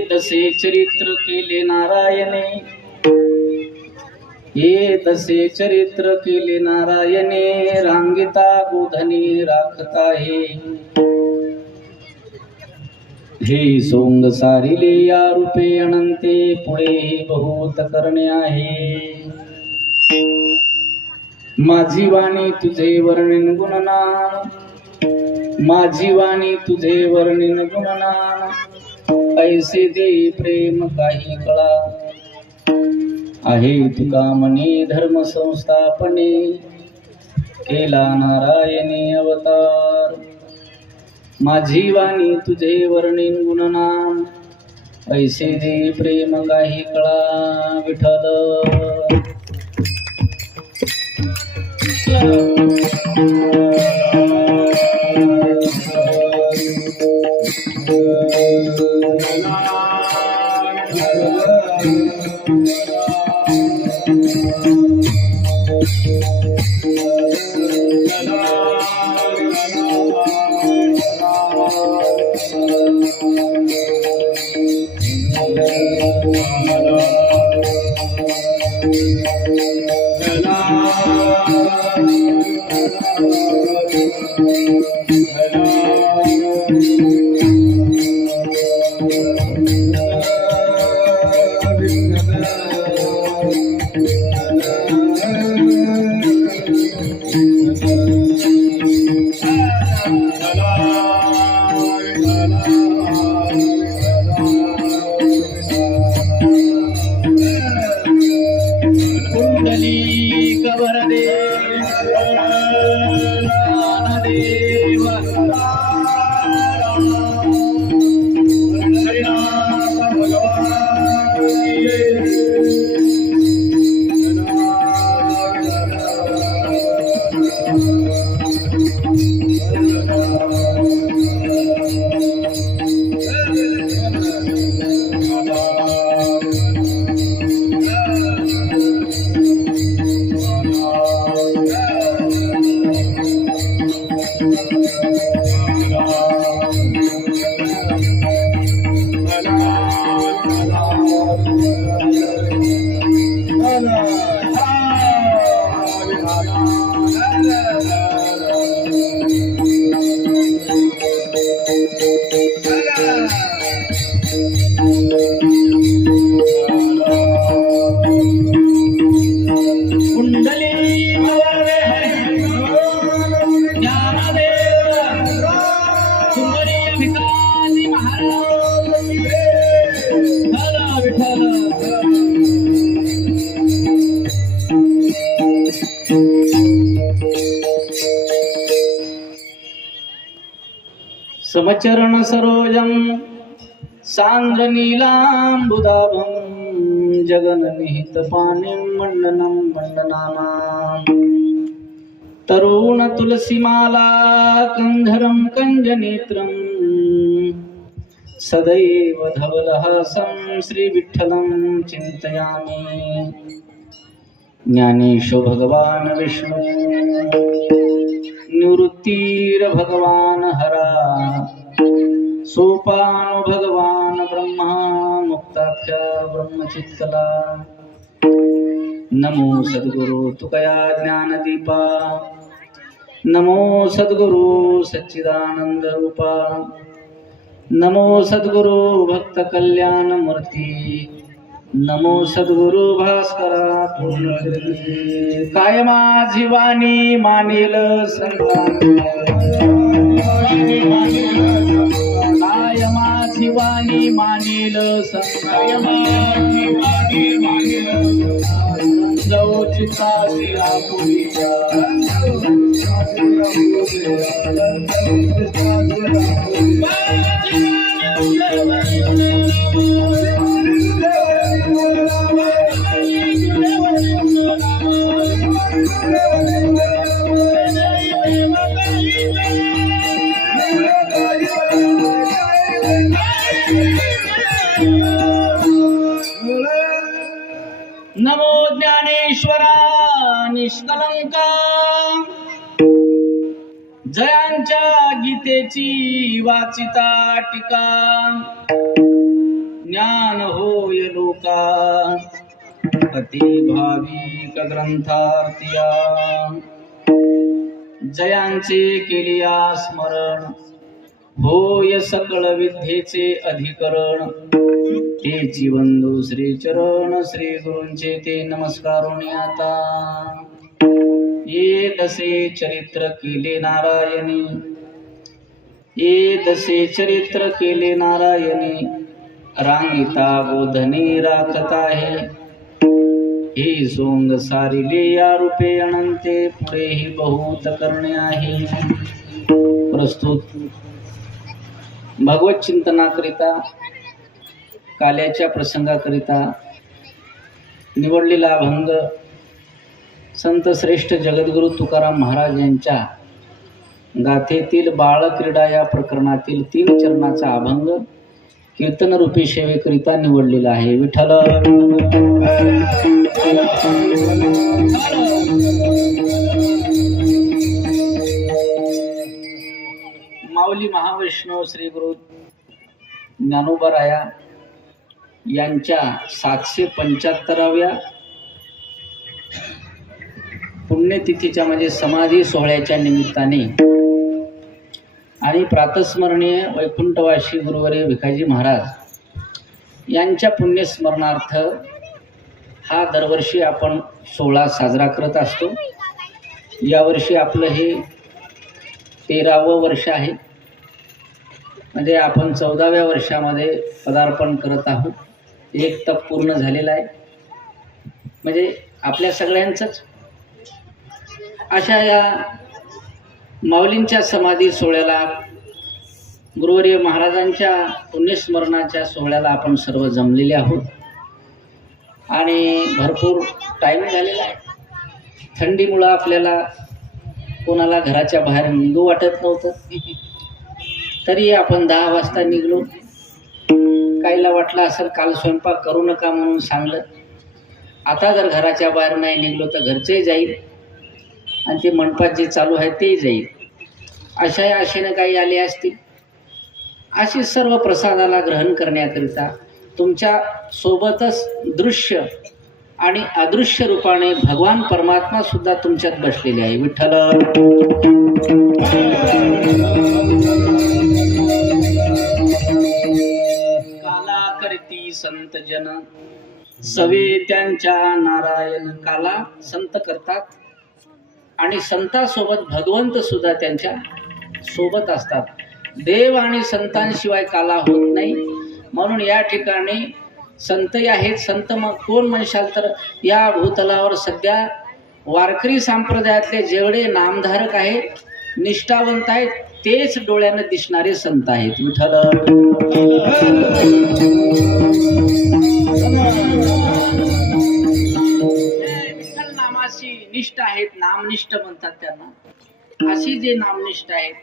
तसे चरित्र केले नारायणे, ये तसे चरित्र केले नारायणे, रांगिता गोधनी राखता हे सोंग सारिले या रूपे अनंते, पुढे बहुत करणे आहे। माझी वाणी तुझे वर्णन गुणनान, माझी वाणी तुझे वर्णन गुणनान, ऐसे दे प्रेम काही कळा आहे। तुका म्हणे धर्म संस्थापने, केला नारायणी अवतार। माझी वाणी तुझे वर्णन गुणनान, ऐसे दे प्रेम काही कळा विठ्ठल। समचरण सरोजम सांद्र नीलांबुदाभं, जगन निहित पाणिं मंडनं मंडनानां। तरुण तुलसीमाला कंधरं कंजनेत्रं, सदैव धवलहासं श्री विठ्ठलं चिंतयामि। ज्ञानेशो भगवान विष्णु, निवृत्तीर भगवान हरा, सोपानो भगवान ब्रह्मा, मुक्ताख्या ब्रह्मचित्कला। नमो सद्गुरु तुकया ज्ञानदीपा, नमो सद्गुरु सच्चिदानंद रूपा, नमो सद्गुरु भक्त कल्याण मूर्ती, नमो सद्गुरु भास्करा पूर्ण। काय माझी वाणी मानेल संतान, काय माझी वाणी मानेल संतान, जाऊ चिता शिरा पुरीच्या। नमो ज्ञानेश्वरा निष्कलंका, जयांच्या गीतेची वाचिता टीका। शंका अति भाविक ग्रंथार्थिया जयांचे केलिया स्मरण होय सकळ विद्येचे अधिकरण ते जीवन श्री चरण श्री गुरूंचे ते नमस्कारोनी आता ये दसे चरित्र केले नारायणी ये दसे चरित्र केले नारायणी रांगिता बोधने राखत आहे हे सोंग सारिले या रूपे अनंते पुढे ही बहुत करणे आहे. प्रस्तुत भगवत चिंतनाकरिता काल्याच्या प्रसंगाकरिता निवडलेला अभंग संत श्रेष्ठ जगद्गुरु तुकाराम महाराज यांच्या गाथेतील बाळक्रीडा या प्रकरणातील 3 चरणाचा अभंग कीर्तन रूपी सेवेकरिता निवडलेला आहे. विठ्ठल माऊली महावैष्णव श्री गुरु ज्ञानोबाराया यांच्या 775व्या पुण्यतिथीच्या म्हणजे समाधी सोहळ्याच्या निमित्ताने आणि प्रातस्मरणीय वैकुंठवासी गुरुवर्य भिकाजी महाराज यांच्या पुण्यस्मरणार्थ हा दरवर्षी आपण सोहळा साजरा करत असतो. यावर्षी आपलं हे 13वं वर्ष आहे. म्हणजे आपण 14व्या वर्षामध्ये पदार्पण करत आहोत. 1 तप पूर्ण झालेला आहे. म्हणजे आपल्या सगळ्यांचंच अशा या माऊलींच्या समाधी सोहळ्याला गुरुवर्य महाराजांच्या पुण्यस्मरणाच्या सोहळ्याला आपण सर्व जमलेले आहोत आणि भरपूर टाईम झालेला आहे. थंडीमुळं आपल्याला कोणाला घराच्या बाहेर निघू वाटत नव्हतं. तरी आपण 10 वाजता निघलो. काहीला वाटलं असेल काल स्वयंपाक करू नका म्हणून सांगलं. आता जर घराच्या बाहेर नाही निघलो तर घरचेही जाईल आणि ते मंडपात जे चालू आहे तेही जाईल. अशा आशेनं काही आले असतील. अशी सर्व प्रसादाला ग्रहण करण्याकरिता तुमच्या सोबतच दृश्य आणि अदृश्य रूपाने भगवान परमात्मा सुद्धा तुमच्यात बसलेले आहे. विठ्ठल काला करती संत जन सवे त्यांच्या नारायण. काला संत करतात आणि संतासोबत भगवंत सुद्धा त्यांच्या सोबत असतात. देव आणि संतांशिवाय काला होत नाही. म्हणून या ठिकाणी संतही आहेत. संत मग कोण म्हणशाल तर या भूतलावर सध्या वारकरी संप्रदायातले जेवढे नामधारक आहेत, निष्ठावंत आहेत, तेच डोळ्यानं दिसणारे संत आहेत. विठ्ठल नामाशी निष्ठ आहेत, नामनिष्ठ म्हणतात त्यांना. अशी जे नामनिष्ठ आहेत,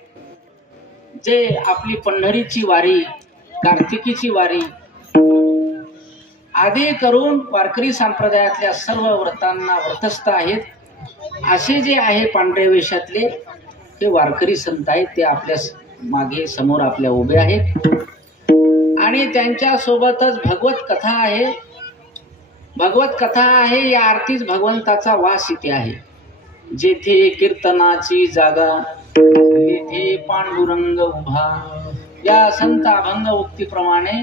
जे आपली पंढरीची वारी, कार्तिकीची वारी आदी करून वारकरी संप्रदायातल्या सर्व व्रतांना व्रतस्थ आहेत, असे जे आहे पांढऱ्या वेशातले ते वारकरी संत आहेत. ते आपल्या मागे समोर आपल्या उभे आहेत आणि त्यांच्या सोबतच भगवत कथा आहे. भगवत कथा आहे. या आरतीच भगवंताचा वास इथे आहे. जेथे कीर्तनाची जागा तेथे पांडुरंग उभा. या संत अभंग उक्तीप्रमाणे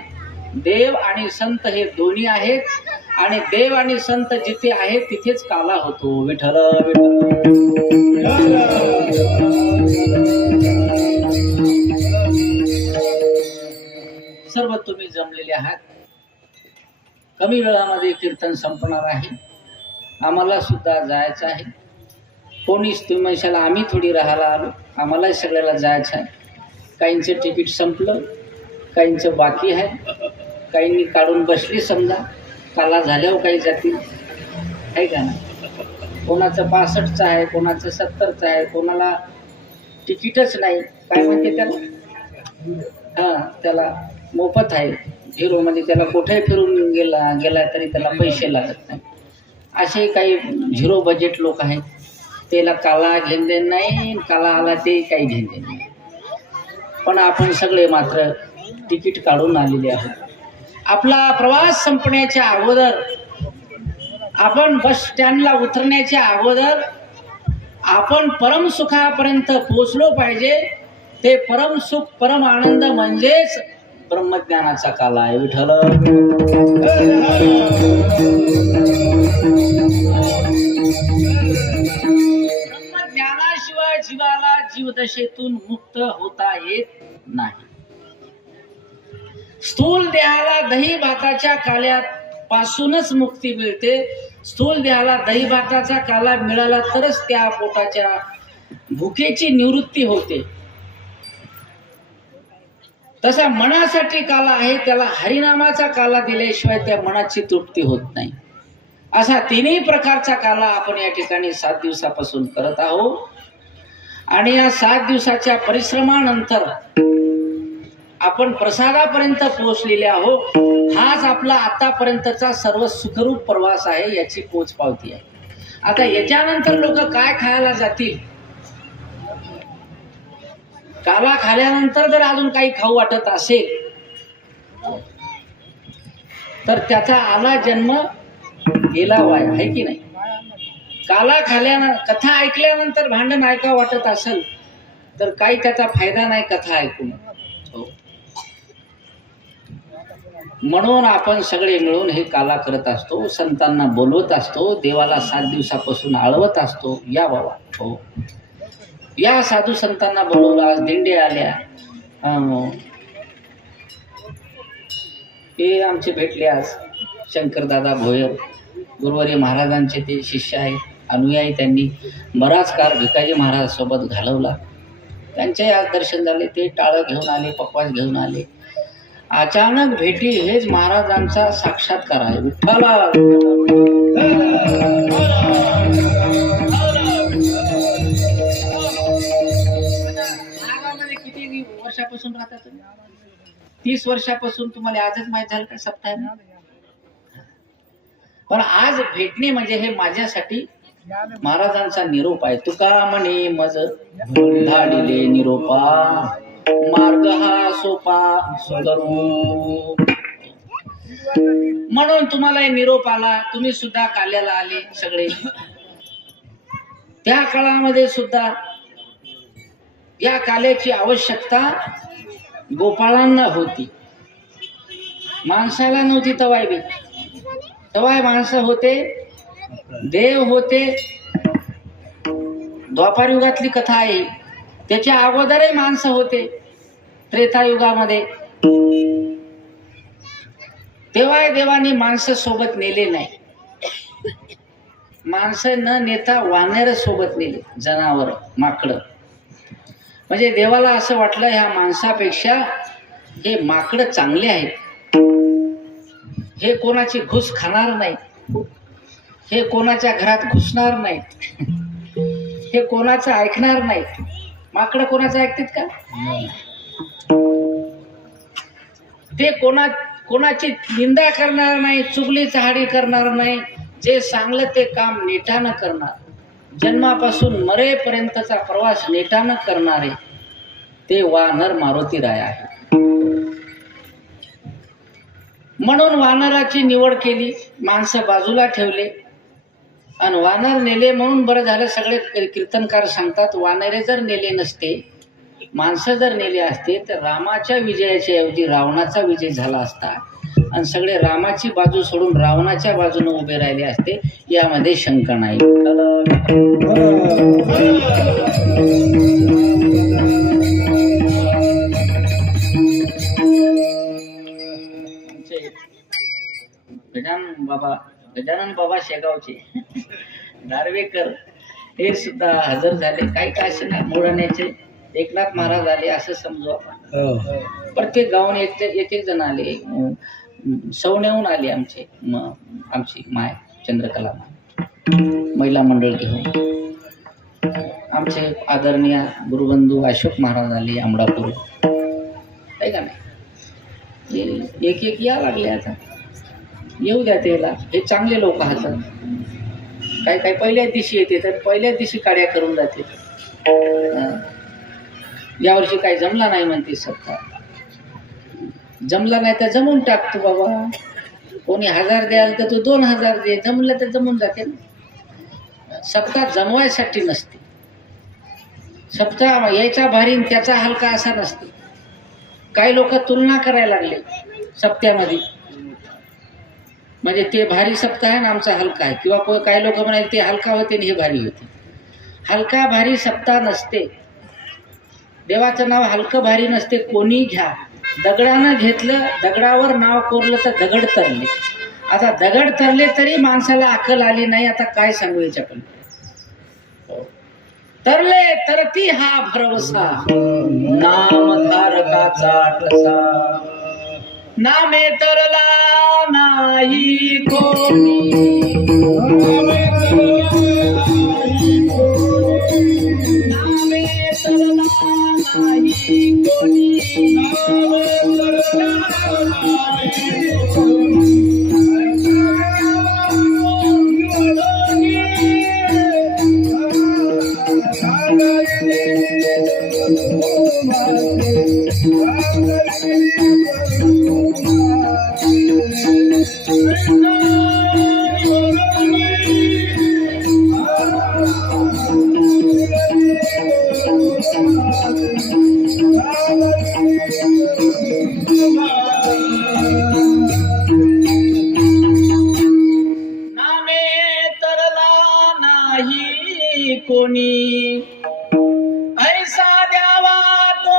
देव आणि संत हे दोन्ही आहेत आणि देव आणि संत जिथे आहेत तिथेच काला होतो. विठ्ठल सर्व तुम्ही जमलेले आहात. कमी वेळामध्ये कीर्तन संपणार आहे. आम्हाला सुद्धा जायचं आहे. कोणीच तुम्ही म्हणशाला आम्ही थोडी राहायला आलो, आम्हालाही सगळ्याला जायचं आहे. काहींचं तिकीट संपलं, काहींचं बाकी आहे, काहींनी काढून बसली. समजा काला झाल्यावर काही जातील, आहे का ना. कोणाचं 65चं आहे, कोणाचं 70चं आहे, कोणाला तिकीटच नाही. काय म्हणते त्याला, हां त्याला मोफत आहे. झिरो म्हणजे त्याला कुठेही फिरून गेला तरी त्याला पैसे लागत नाही. असे काही झिरो बजेट लोक आहेत. त्याला काला घेण देण नाही, काला आला ते काही घेण देण नाही. पण आपण सगळे मात्र तिकीट काढून आलेले आहोत. आपला प्रवास संपण्याच्या अगोदर, आपण बस स्टँडला उतरण्याच्या अगोदर आपण परम सुखापर्यंत पोहोचलो पाहिजे. ते परम सुख, परम आनंद म्हणजेच ब्रह्मज्ञानाचा काल आहे. विठ्ठल ब्रह्मज्ञानाशिवाय जीवाला जीवदशेतून मुक्त होता येत नाही. स्थूल देहाला दही भाताच्या काल्यात पासूनच मुक्ती मिळते. स्थूल देहाला दही भाताचा काला मिळाला तरच त्या पोटाच्या भुकेची निवृत्ती होते. तसा मनासाठी काला आहे, त्याला हरिनामाचा काला दिल्याशिवाय त्या मनाची तृप्ती होत नाही. असा तिन्ही प्रकारचा काला आपण या ठिकाणी 7 दिवसापासून करत आहोत. आणि या 7 दिवसाच्या परिश्रमानंतर आपण प्रसादापर्यंत पोहोचलेले आहोत. हाच आपला आतापर्यंतचा सर्व सुखरूप प्रवास आहे, याची पोचपावती आहे. आता याच्यानंतर लोक काय खायला जातील? काला खाल्यानंतर जर अजून काही खाऊ वाटत असेल तर त्याचा आला जन्म गेला वाय, आहे की नाही? काला कथा ऐकल्यानंतर भांडण ऐका वाटत असेल तर काही त्याचा फायदा नाही कथा ऐकून. म्हणून आपण सगळे मिळून हे काला करत असतो, संतांना बोलवत असतो, देवाला 7 दिवसापासून आळवत असतो. या बाबा, हो या साधू संतांना बोलवलं. आज दिंडे आल्या, हे आमचे भेटले आज शंकरदादा भोयर, गुरुवारी महाराजांचे ते शिष्य आहेत, अनुयायी. त्यांनी बराच काळ भिकाजी महाराज सोबत घालवला. त्यांचे आज दर्शन झाले. ते टाळं घेऊन आले, पकवास घेऊन आले. अचानक भेटी हेच महाराजांचा साक्षात्कार आहे. विठ्ठला किती वर्षापासून राहता तुम्ही? 30 वर्षापासून. तुम्हाला आजच माहित झालं का सप्ताह? पण आज भेटणे म्हणजे हे माझ्यासाठी महाराजांचा निरोप आहे. तुका म्हणे मज धाडिले निरोपा, मार्ग हा सोपा सुंदरू. म्हणून तुम्हाला निरोप आला. तुम्ही सुद्धा काल्याला आले सगळे. त्या काळामध्ये सुद्धा या काल्याची आवश्यकता गोपाळांना होती, माणसाला नव्हती. तवाय माणसं होते, देव होते. द्वापार युगातली कथा आहे. त्याच्या अगोदरही माणसं होते, त्रेतायुगामध्ये. तेव्हा देवाने माणसं सोबत नेले नाही. माणसं न नेता वानर सोबत नेले, जनावर, माकडं. म्हणजे देवाला असं वाटलं ह्या माणसापेक्षा हे माकडं चांगले आहेत. हे कोणाची घुस खाणार नाही, हे कोणाच्या घरात घुसणार नाहीत, हे कोणाचं ऐकणार नाहीत. माकडं कोणाचं ऐकतात का? ते कोणाची निंदा करणार नाही, चुगली चहाडी करणार नाही. जे सांगलं ते काम नेटानं करणार. जन्मापासून मरेपर्यंतचा प्रवास नेटानं करणारे ते वानर मारुती राय आहे. म्हणून वानराची निवड केली, माणसं बाजूला ठेवले आणि वानर नेले. म्हणून बरं झालं. सगळे कीर्तनकार सांगतात वानरे जर नेले नसते, माणसं जर नेले असते तर रामाच्या विजयाच्या ऐवजी रावणाचा विजय झाला असता आणि सगळे रामाची बाजू सोडून रावणाच्या बाजूने उभे राहिले असते. यामध्ये शंका नाही. गजानन बाबा शेगावचे नार्वेकर हे सुद्धा हजर झाले. काही काय असे ना मुळण्याचे एकनाथ महाराज आले असं समजू आपण. प्रत्येक गावून एक जण आले. सवण्याहून आले आमची माय चंद्रकला महिला मंडळ घेऊन. आमचे आदरणीय गुरुबंधू अशोक महाराज आले आंबडापूर. आहे का नाही? एक या लागले. आता येऊ द्या त्याला. हे चांगले लोक आहात. काही पहिल्याच दिवशी येते तर पहिल्याच दिवशी काड्या करून जाते. यावर्षी काही जमला नाही म्हणते सत्ता. जमला नाही तर जमून टाकतो बाबा. कोणी 1000 द्याल तर तू 2000 दे, जमलं तर जमून जाते ना. सप्ताह जमवायसाठी नसते, सप्ताह यायचा भारी आणि त्याचा हलका असा नसते. काही लोक तुलना करायला लागले सप्त्यामध्ये, म्हणजे ते भारी सप्ताह आहे ना आमचा हलका आहे, किंवा काही लोक म्हणाले ते हलका होते आणि हे भारी होते. हलका भारी सप्ताह नसते. देवाचं नाव हलकं भारी नसते. कोणी घ्या, दगडानं घेतलं, दगडावर नाव कोरलं तर दगड तरले. आता दगड तरले तरी माणसाला अक्कल आली नाही. आता काय सांगू याच्याकडे. तरले तरती हा भरवसा, नामधारकाचा ठसा. नामे तरला नाही कोणी, नामे तरला नाही कोणी. कोणी ऐसा द्यावा तो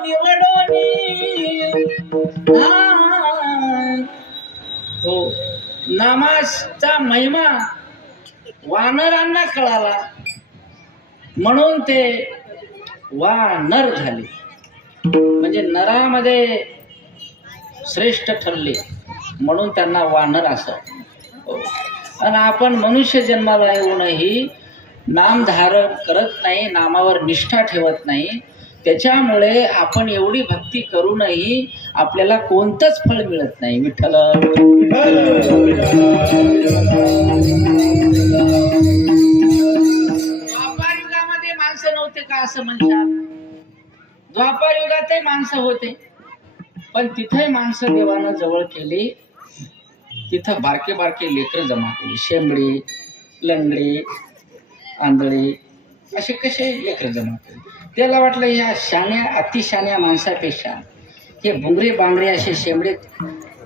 निवडोनी. हो, नामाचा महिमा वानरांना कळाला म्हणून ते वानर झाले, म्हणजे नरामध्ये श्रेष्ठ ठरले म्हणून त्यांना वानर असं. आणि आपण मनुष्य जन्माला येऊनही नाम धारण करत नाही, नामावर निष्ठा ठेवत नाही. त्याच्यामुळे आपण एवढी भक्ती करूनही आपल्याला कोणतंच फळ मिळत नाही. विठ्ठल द्वापार युगामध्ये माणसं नव्हते का असं म्हणतात. द्वापार युगातही माणसं होते, पण तिथे माणसं देवानं जवळ केली. तिथं बारके बारके लेकरं जमा केली, शेंबडे, लंगडे, आंधळे असे कसे लेकरं जमा केले. त्याला वाटलं ह्या शाण्या अतिशाण्या माणसापेक्षा हे भुंगरे बांगरे असे शेंबडे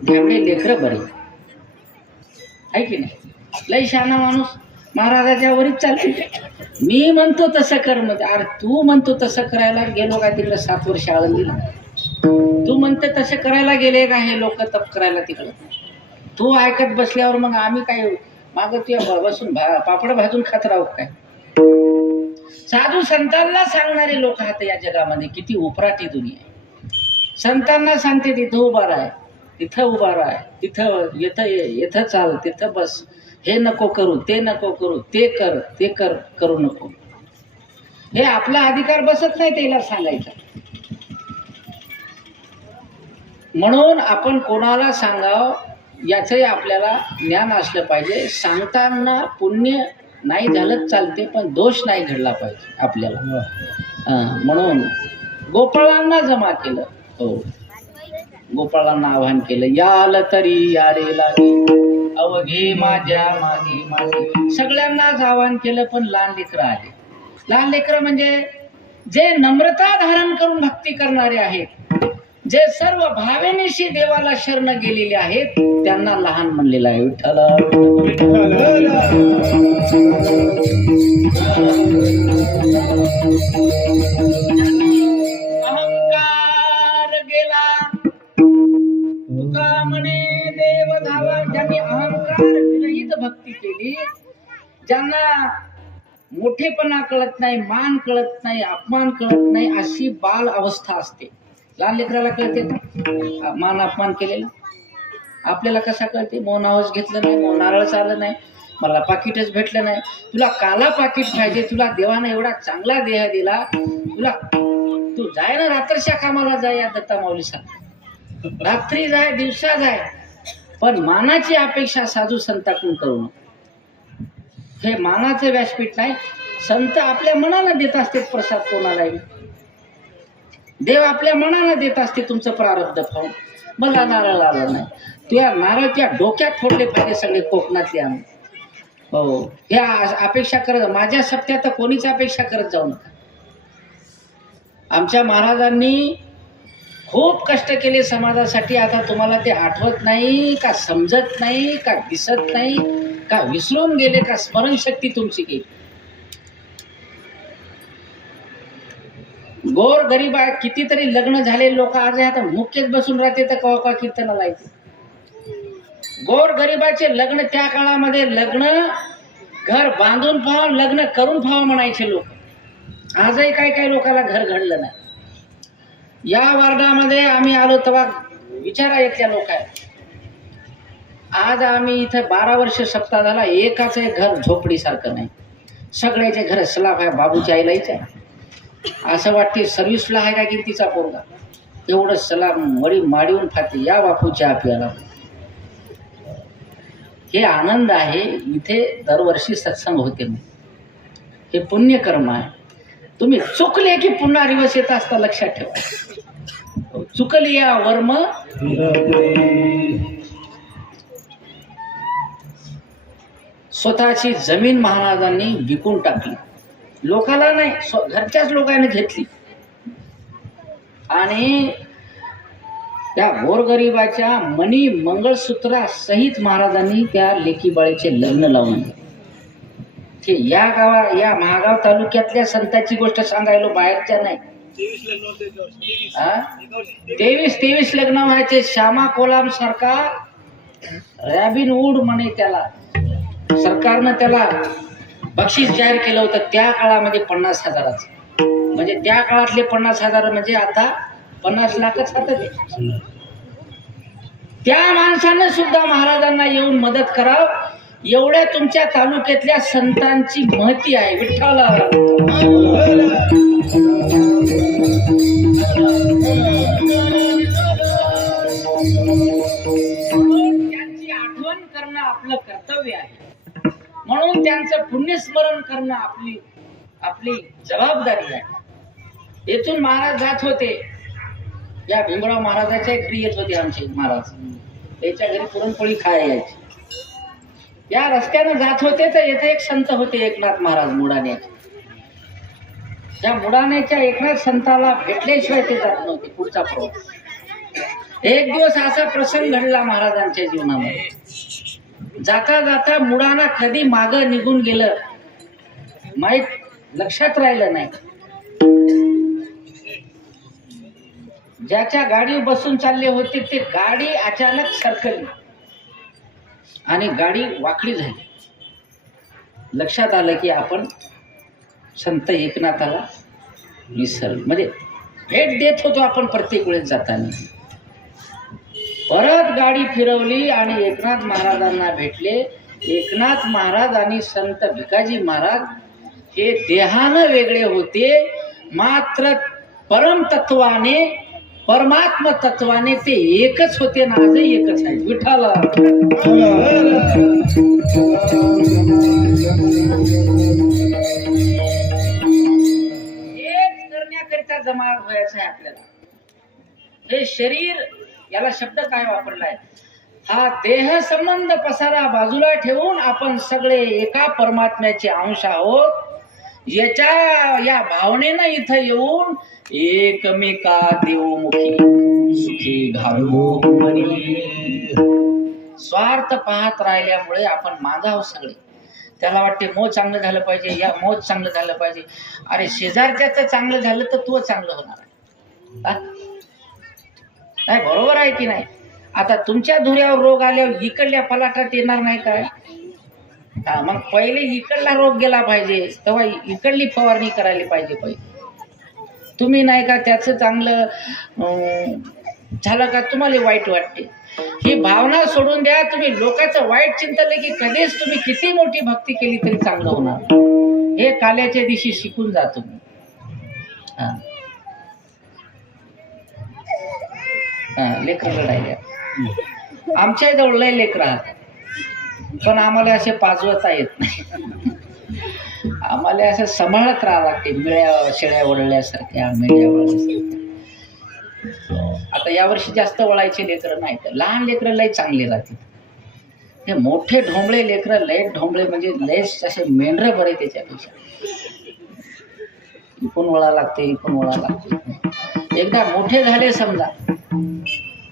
घेवडे लेकरं बरे आहे की नाही. लई शहाणा माणूस महाराजाच्या वरीच चालते. मी म्हणतो तसं कर मध्ये. अरे तू म्हणतो तसं करायला गेलो का तिकडे 7 वर्ष आळंदीला. तू म्हणते तसं करायला गेले का हे लोक तप करायला तिकडं. तू ऐकत बसल्यावर मग आम्ही काय मागं तुझ्या बसून पापड भाजून खात राहू काय. साधू संतांना सांगणारे लोक आहेत या जगामध्ये. किती उपराटी दुनिया आहे. संतांना सांगते तिथं उभा राह, तिथं उभा राह, तिथं येथं चाल, तिथं बस, हे नको करू, ते नको करू, ते कर, ते करू नको. हे आपला अधिकार बसत नाही त्याला सांगायचा. म्हणून आपण कोणाला सांगावं याचंही आपल्याला ज्ञान असलं पाहिजे. सांगताना पुण्य नाही झालं चालते, पण दोष नाही घडला पाहिजे आपल्याला. म्हणून गोपाळांना जमा केलं. हो, गोपाळांना आवाहन केलं. याल तरी यारे लागे, अवघे माझ्या मागे मागे. सगळ्यांनाच आवाहन केलं, पण लहान लेकरं आले. लहान लेकरं म्हणजे जे नम्रता धारण करून भक्ती करणारे आहेत, जे सर्व भावेनिशी देवाला शरण गेलेले आहेत, त्यांना लहान म्हणलेलं आहे. विठ्ठल अहंकार गेला, तुका म्हणे देव धावा. ज्यांनी अहंकार विरहित भक्ती केली, ज्यांना मोठेपणा कळत नाही, मान कळत नाही, अपमान कळत नाही, अशी बाल अवस्था असते. लहान लेकराला कळते का मान अपमान केलेला? आपल्याला कसा कळते? मो नावच घेतलं नाही, मो नारळच आलं नाही, मला पाकिटच भेटलं नाही. तुला काला पाकिट पाहिजे? तुला देवानं एवढा चांगला देह दिला, तुला तू जाय ना रात्रच्या कामाला जाय. या दत्ता माऊली सांग, रात्री जाय दिवसा जाय, पण मानाची अपेक्षा साधू संताकडून करू नको. हे मानाचं व्यासपीठ नाही. संत आपल्या मनानं देत असते प्रसाद कोणालाही. देव आपल्या मनानं देत असते तुमचं प्रारब्ध पाहून. मला नारळ आला नाही. त्या नारळ त्या डोक्यात फोडले पाहिजे सगळे कोकणातले आम्ही. हो, या अपेक्षा करत माझ्या सप्त्यात तर कोणीच अपेक्षा करत जाऊ नका. आमच्या महाराजांनी खूप कष्ट केले समाजासाठी. आता तुम्हाला ते आठवत नाही का, समजत नाही का, दिसत नाही का, विसरून गेले का, स्मरणशक्ती तुमची गेली. गोर गरीब आहे, कितीतरी लग्न झाले लोक आज आता मुख्यच बसून राहते तर कवा कवा कीर्तनाला येते. गोर गरीबाचे लग्न त्या काळामध्ये लग्न घर बांधून पाहावं, लग्न करून पाहावं म्हणायचे लोक. आजही काही काही लोकांना घर घडलं नाही. या वार्डामध्ये आम्ही आलो तेव्हा विचारा इथल्या लोक आहेत. आज आम्ही इथं 12 वर्ष सप्ताह झाला, एकाच घर झोपडीसारखं नाही. सगळ्याचे घर स्लाब आहे. बाबूच्या आईलाच आहे, असं वाटते सर्व्हिसला आहे का की तिचा पोरगा. एवढं सलाम वडी माडीहून फाते या बापूच्या आपल्याला. हे आनंद आहे. इथे दरवर्षी सत्संग होते. हे पुण्यकर्म आहे. तुम्ही चुकले की पुन्हा दिवस येत असता, लक्षात ठेवा. चुकली या वर्म. स्वतःची जमीन महाराजांनी विकून टाकली. लोकाला नाही, घरच्याच लोकांनी घेतली. आणि त्या गोरगरिबाच्या मणी मंगळसूत्रासहित महाराजांनी त्या लेकीबाळीचे लग्न लावून दिले. ते या महागाव तालुक्यातल्या संतांची गोष्ट सांगायलो, बाहेरच्या नाही. 23 लग्न व्हायचे. श्यामा कोलाम सारखा रॅबिन वूड म्हणे त्याला, सरकारनं त्याला बक्षीस जाहीर केलं होतं त्या काळामध्ये 50,000. म्हणजे त्या काळातले 50,000 म्हणजे आता 50 लाखच हातात. त्या माणसाने सुद्धा महाराजांना येऊन मदत कराव. एवढ्या तुमच्या तालुक्यातल्या संतांची महती आहे. विठ्ठल त्यांची आठवण करणं आपलं कर्तव्य आहे. म्हणून त्यांचं पुण्यस्मरण करणं आपली जबाबदारी आहे. येथून महाराज जात होते. या भीमराव महाराजाच्या घरी येत होते आमचे महाराज. त्याच्या घरी पुरणपोळी खायला यायची. या रस्त्यानं जात होते तर येथे एक संत होते, एकनाथ महाराज मुडाण्याचे. त्या मुडाण्याच्या एकनाथ संताला भेटल्याशिवाय ते जात नव्हते पुढचा प्रवास. एक दिवस असा प्रसंग घडला महाराजांच्या जीवनामध्ये. जाता जाता मुडाना कधी मागं निघून गेलं माहीत लक्षात राहिलं नाही. ज्याच्या गाडीवर बसून चालले होते ते गाडी अचानक सरकली आणि गाडी वाकडी झाली. लक्षात आलं की आपण संत एकनाथाला विसरलो, म्हणजे भेट देत होतो आपण प्रत्येक वेळेस जाताना. परत गाडी फिरवली आणि एकनाथ महाराजांना भेटले. एकनाथ महाराज आणि संत भिकाजी महाराज हे देहानं वेगळे होते, मात्र परमतत्वाने परमात्म तत्वाने ते एकच होते ना आजही एकच आहे. विठ्ठल हेच करण्याकरिता जमा व्हायचं आहे आपल्याला. हे शरीर, याला शब्द काय वापरलाय, हा देह संबंध पसारा बाजूला ठेवून आपण सगळे एका परमात्म्याचे अंश आहोत. या भावनेनं इथं येऊन एकमेका देवमुखी सुखी घालू मनी. स्वार्थ पाहत राहिल्यामुळे आपण मागाव सगळे. त्याला वाटते मोज चांगलं झालं पाहिजे, या मोज चांगलं झालं पाहिजे. अरे शेजारच्याचं चांगलं झालं तर तू चांगलं होणार आहे. नाही, बरोबर आहे की नाही. आता तुमच्या धुऱ्यावर रोग आल्यावर इकडल्या पलाटात येणार नाही काय. मग पहिले इकडला रोग गेला पाहिजे, तेव्हा इकडली फवारणी करायला पाहिजे. तुम्ही नाही का त्याचं चांगलं झालं का तुम्हाला वाईट वाटते. ही भावना सोडून द्या. तुम्ही लोकांचं वाईट चिंतलं की कधीच तुम्ही किती मोठी भक्ती केली तरी चांगलं होणार. हे काल्याच्या दिवशी शिकून जा तुम्ही. लेकर लढायला आमच्या जवळ लय लेकर आहात, पण आम्हाला असे पाजवता येत नाही. आम्हाला असं सांभाळत राहावं लागते. मिळ्या शेळ्या वळल्यासारख्या, मेंढ्या वळल्यासारख्या. आता यावर्षी जास्त वळायचे लेकरं नाही, तर लहान लेकरं लय चांगले राहतील. हे मोठे ढोंबळे लेकरं लय ढोंबळे म्हणजे लयच असे मेंढरं बरे त्याच्यापेक्षा. इकून वळा लागते, इकून वळा लागते. एकदा मोठे झाले समजा,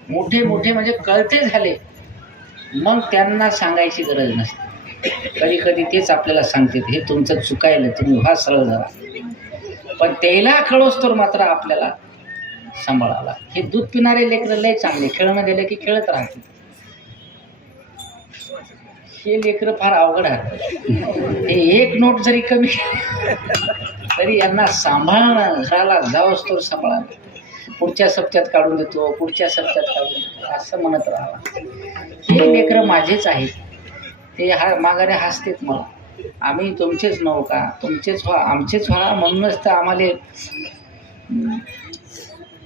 मोठे म्हणजे कळते झाले, मग त्यांना सांगायची गरज नसते. कधी कधी तेच आपल्याला सांगते, हे तुमचं चुकायलं, तुम्ही व्हा सरळ जरा. पण त्याला कळोस तर मात्र आपल्याला सांभाळावा. हे दूध पिणारे लेकरं लय चांगले, खेळणं दिलं की खेळत राहते. हे लेकरं फार अवघड आहेत. हे एक नोट जरी कमी तरी यांना सांभाळणं झाला जावंच तर सांभाळा. पुढच्या सप्त्यात काढून देतो, पुढच्या सप्त्यात काढून देतो असं म्हणत राहावं. हे लेकरं माझेच आहेत. ते माघारे हसतेत मला, आम्ही तुमचेच नव्ह का, तुमचेच व्हा, आमचेच व्हा. म्हणूनच तर आम्हाला,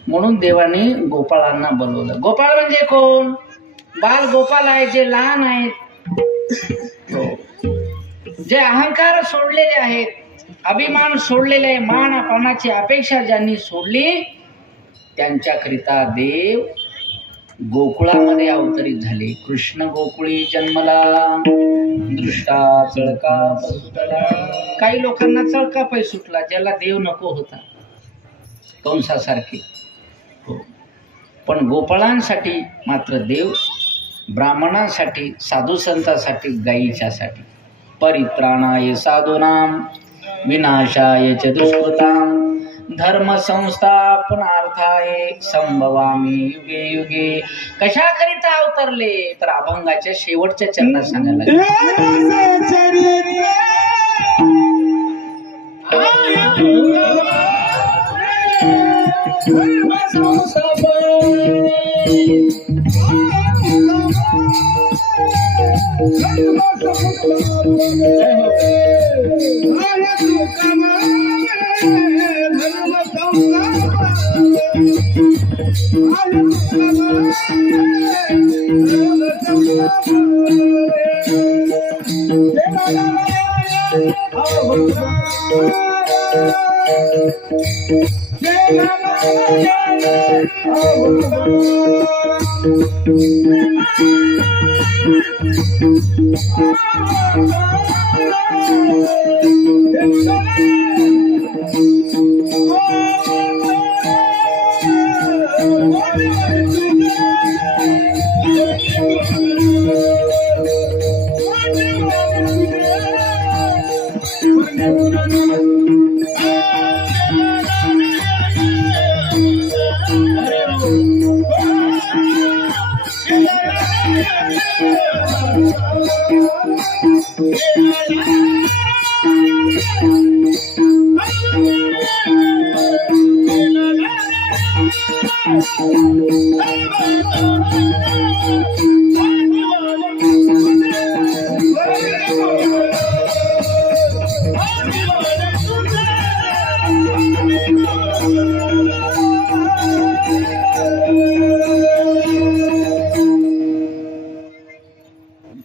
म्हणून देवाने गोपाळांना बोलवलं. गोपाळ म्हणजे कोण? बाल गोपाल आहे, जे लहान आहेत, जे अहंकार सोडलेले आहेत, अभिमान सोडलेले आहे, मान अपमानाची अपेक्षा ज्यांनी सोडली, त्यांच्याकरिता देव गोकुळामध्ये अवतरित झाले. कृष्ण गोकुळी जन्मला, दृष्टा चळका सुटला. काही लोकांना चळका पै सुटला, ज्याला देव नको होता, कंसासारखे. पण गोपाळांसाठी मात्र देव, ब्राह्मणांसाठी, साधू संतांसाठी, गायीच्यासाठी. परित्राणाय साधूनां विनाशाय च दुष्कृतां धर्म संस्थापनार्थाय संभवामी युगे युगे. कशाकरिता अवतरले? तर अभंगाच्या शेवटच्या चरणात सांगायला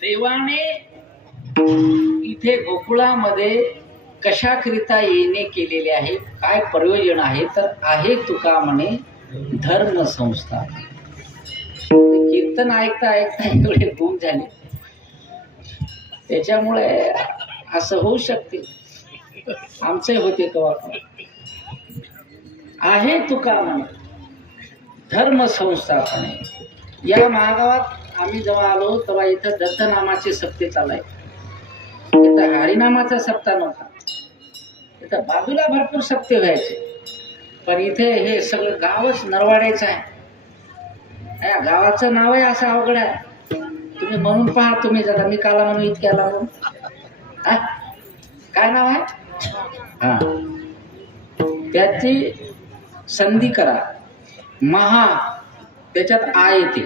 देवाने इथे गोकुळामध्ये कशाकरिता येणे केलेले आहे, काय प्रयोजन आहे? तर आहे तुका म्हणे धर्म संस्था. कीर्तन ऐकता ऐकता एवढे गुण झाले, त्याच्यामुळे असं होऊ शकते. आमचे होते कवा आहे तुका म्हणे धर्म संस्थापने. या महागावात आम्ही जेव्हा आलो तेव्हा इथं दत्तनामाचे सप्ते चालाय. इथं हरिनामाचा सप्ताह नव्हता, इथं बाजूला भरपूर सप्ते व्हायचे. पण इथे हे सगळं गावच नरवाड्याचं आहे. या गावाचं नाव आहे असं अवघड आहे. तुम्ही म्हणून पहा, तुम्ही जरा मी काला म्हणून इतक्याला म्हणून काय नाव आहे? हा, त्याची संधी करा. महा त्याच्यात आ येते,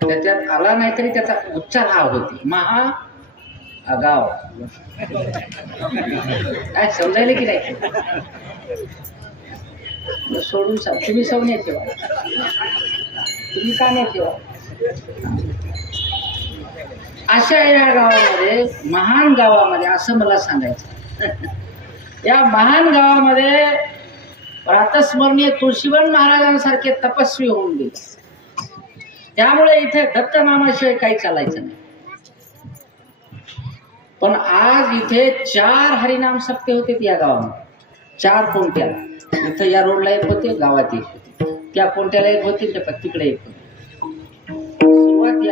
त्याच्यात आला नाही तरी त्याचा उच्चार हा होते. महा गाव. काय समजायला की नाही? सोडून सांग. तुम्ही सवने ठेवा, तुम्ही का नाही ठेवा. अशा या गावामध्ये, महान गावामध्ये, असं मला सांगायचं, या महान गावामध्ये प्रातस्मरणीय तुळशीवन महाराजांसारखे तपस्वी होऊन गेले. त्यामुळे इथे दत्त नामाशिवाय काही चालायचं नाही. पण आज इथे 4 हरिनाम सप्ते होते या गावामध्ये. 4 कोणत्या, इथं या रोडला एक होते, गावात एक होते, त्या कोणत्याला एक होते, त्या तिकडे एक होते. सुरुवात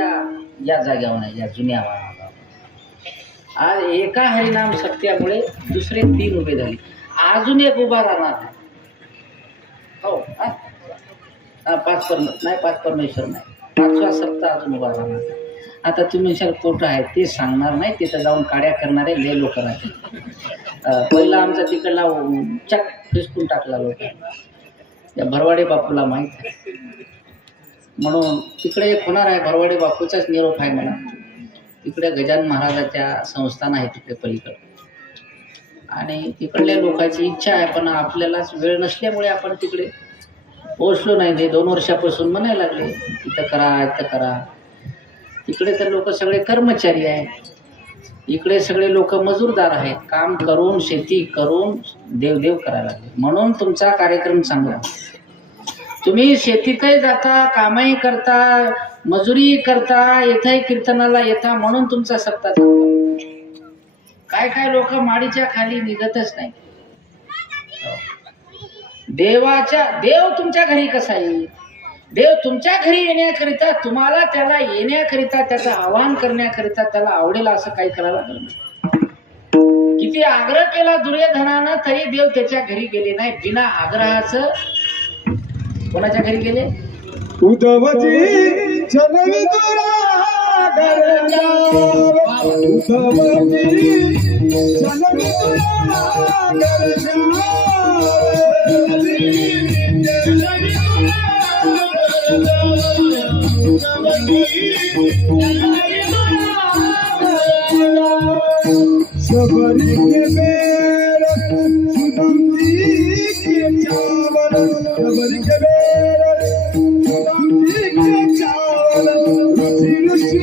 या जाग्यावर नाही, या जुन्या गावात. आज एका हरिनाम सप्त्यामुळे दुसरे 3 उभे झाले. अजून एक उभा राहणार. हो, 5 परमेश्वर नाही, 5वा सप्ताह अजून उभा राहणार. आता तुम्ही सर कुठं आहे ते सांगणार नाही, तिथं जाऊन काड्या करणारे लय लोक राहतील. पहिला आमचा तिकडला चक फिसकून टाकला लोक, या भरवाडे बापूला माहीत आहे, म्हणून तिकडे एक होणार आहे. भरवाडे बापूचाच निरोप आहे म्हणा. तिकडे गजानन महाराजाच्या संस्थान आहे तिकडे पलीकडे, आणि तिकडल्या लोकांची इच्छा आहे, पण आपल्यालाच वेळ नसल्यामुळे आपण तिकडे पोहोचलो नाही. ते 2 वर्षापासून म्हणायला लागले इथं करा, इथं करा. तिकडे तर लोक सगळे कर्मचारी आहेत, इकडे सगळे लोक मजूरदार आहेत. काम करून, शेती करून देवदेव करायला लागले. म्हणून तुमचा कार्यक्रम चांगला. तुम्ही शेतीतही जाता, कामही करता, मजुरी करता, येथंही कीर्तनाला येता, म्हणून तुमचा सप्ताह चांगला. काय लोक माडीच्या खाली निघतच नाही. देव तुमच्या घरी कसा येईल? देव तुमच्या घरी येण्याकरिता, तुम्हाला त्याला येण्याकरिता, त्याचं आवाहन करण्याकरिता त्याला आवडेल असं काही करायला लागलं. किती आग्रह केला दुर्योधनानं तरी देव त्याच्या घरी गेले नाही. बिना आग्रहाचं कोणाच्या घरी गेले? उद्धवजी चलवी तुला गरजा, उद्धवजी चलवी तुला गरजा, सबरी के बेर सुगंधी के चावल, सबरी के बेर सुगंधी के चावल, रुचि रुचि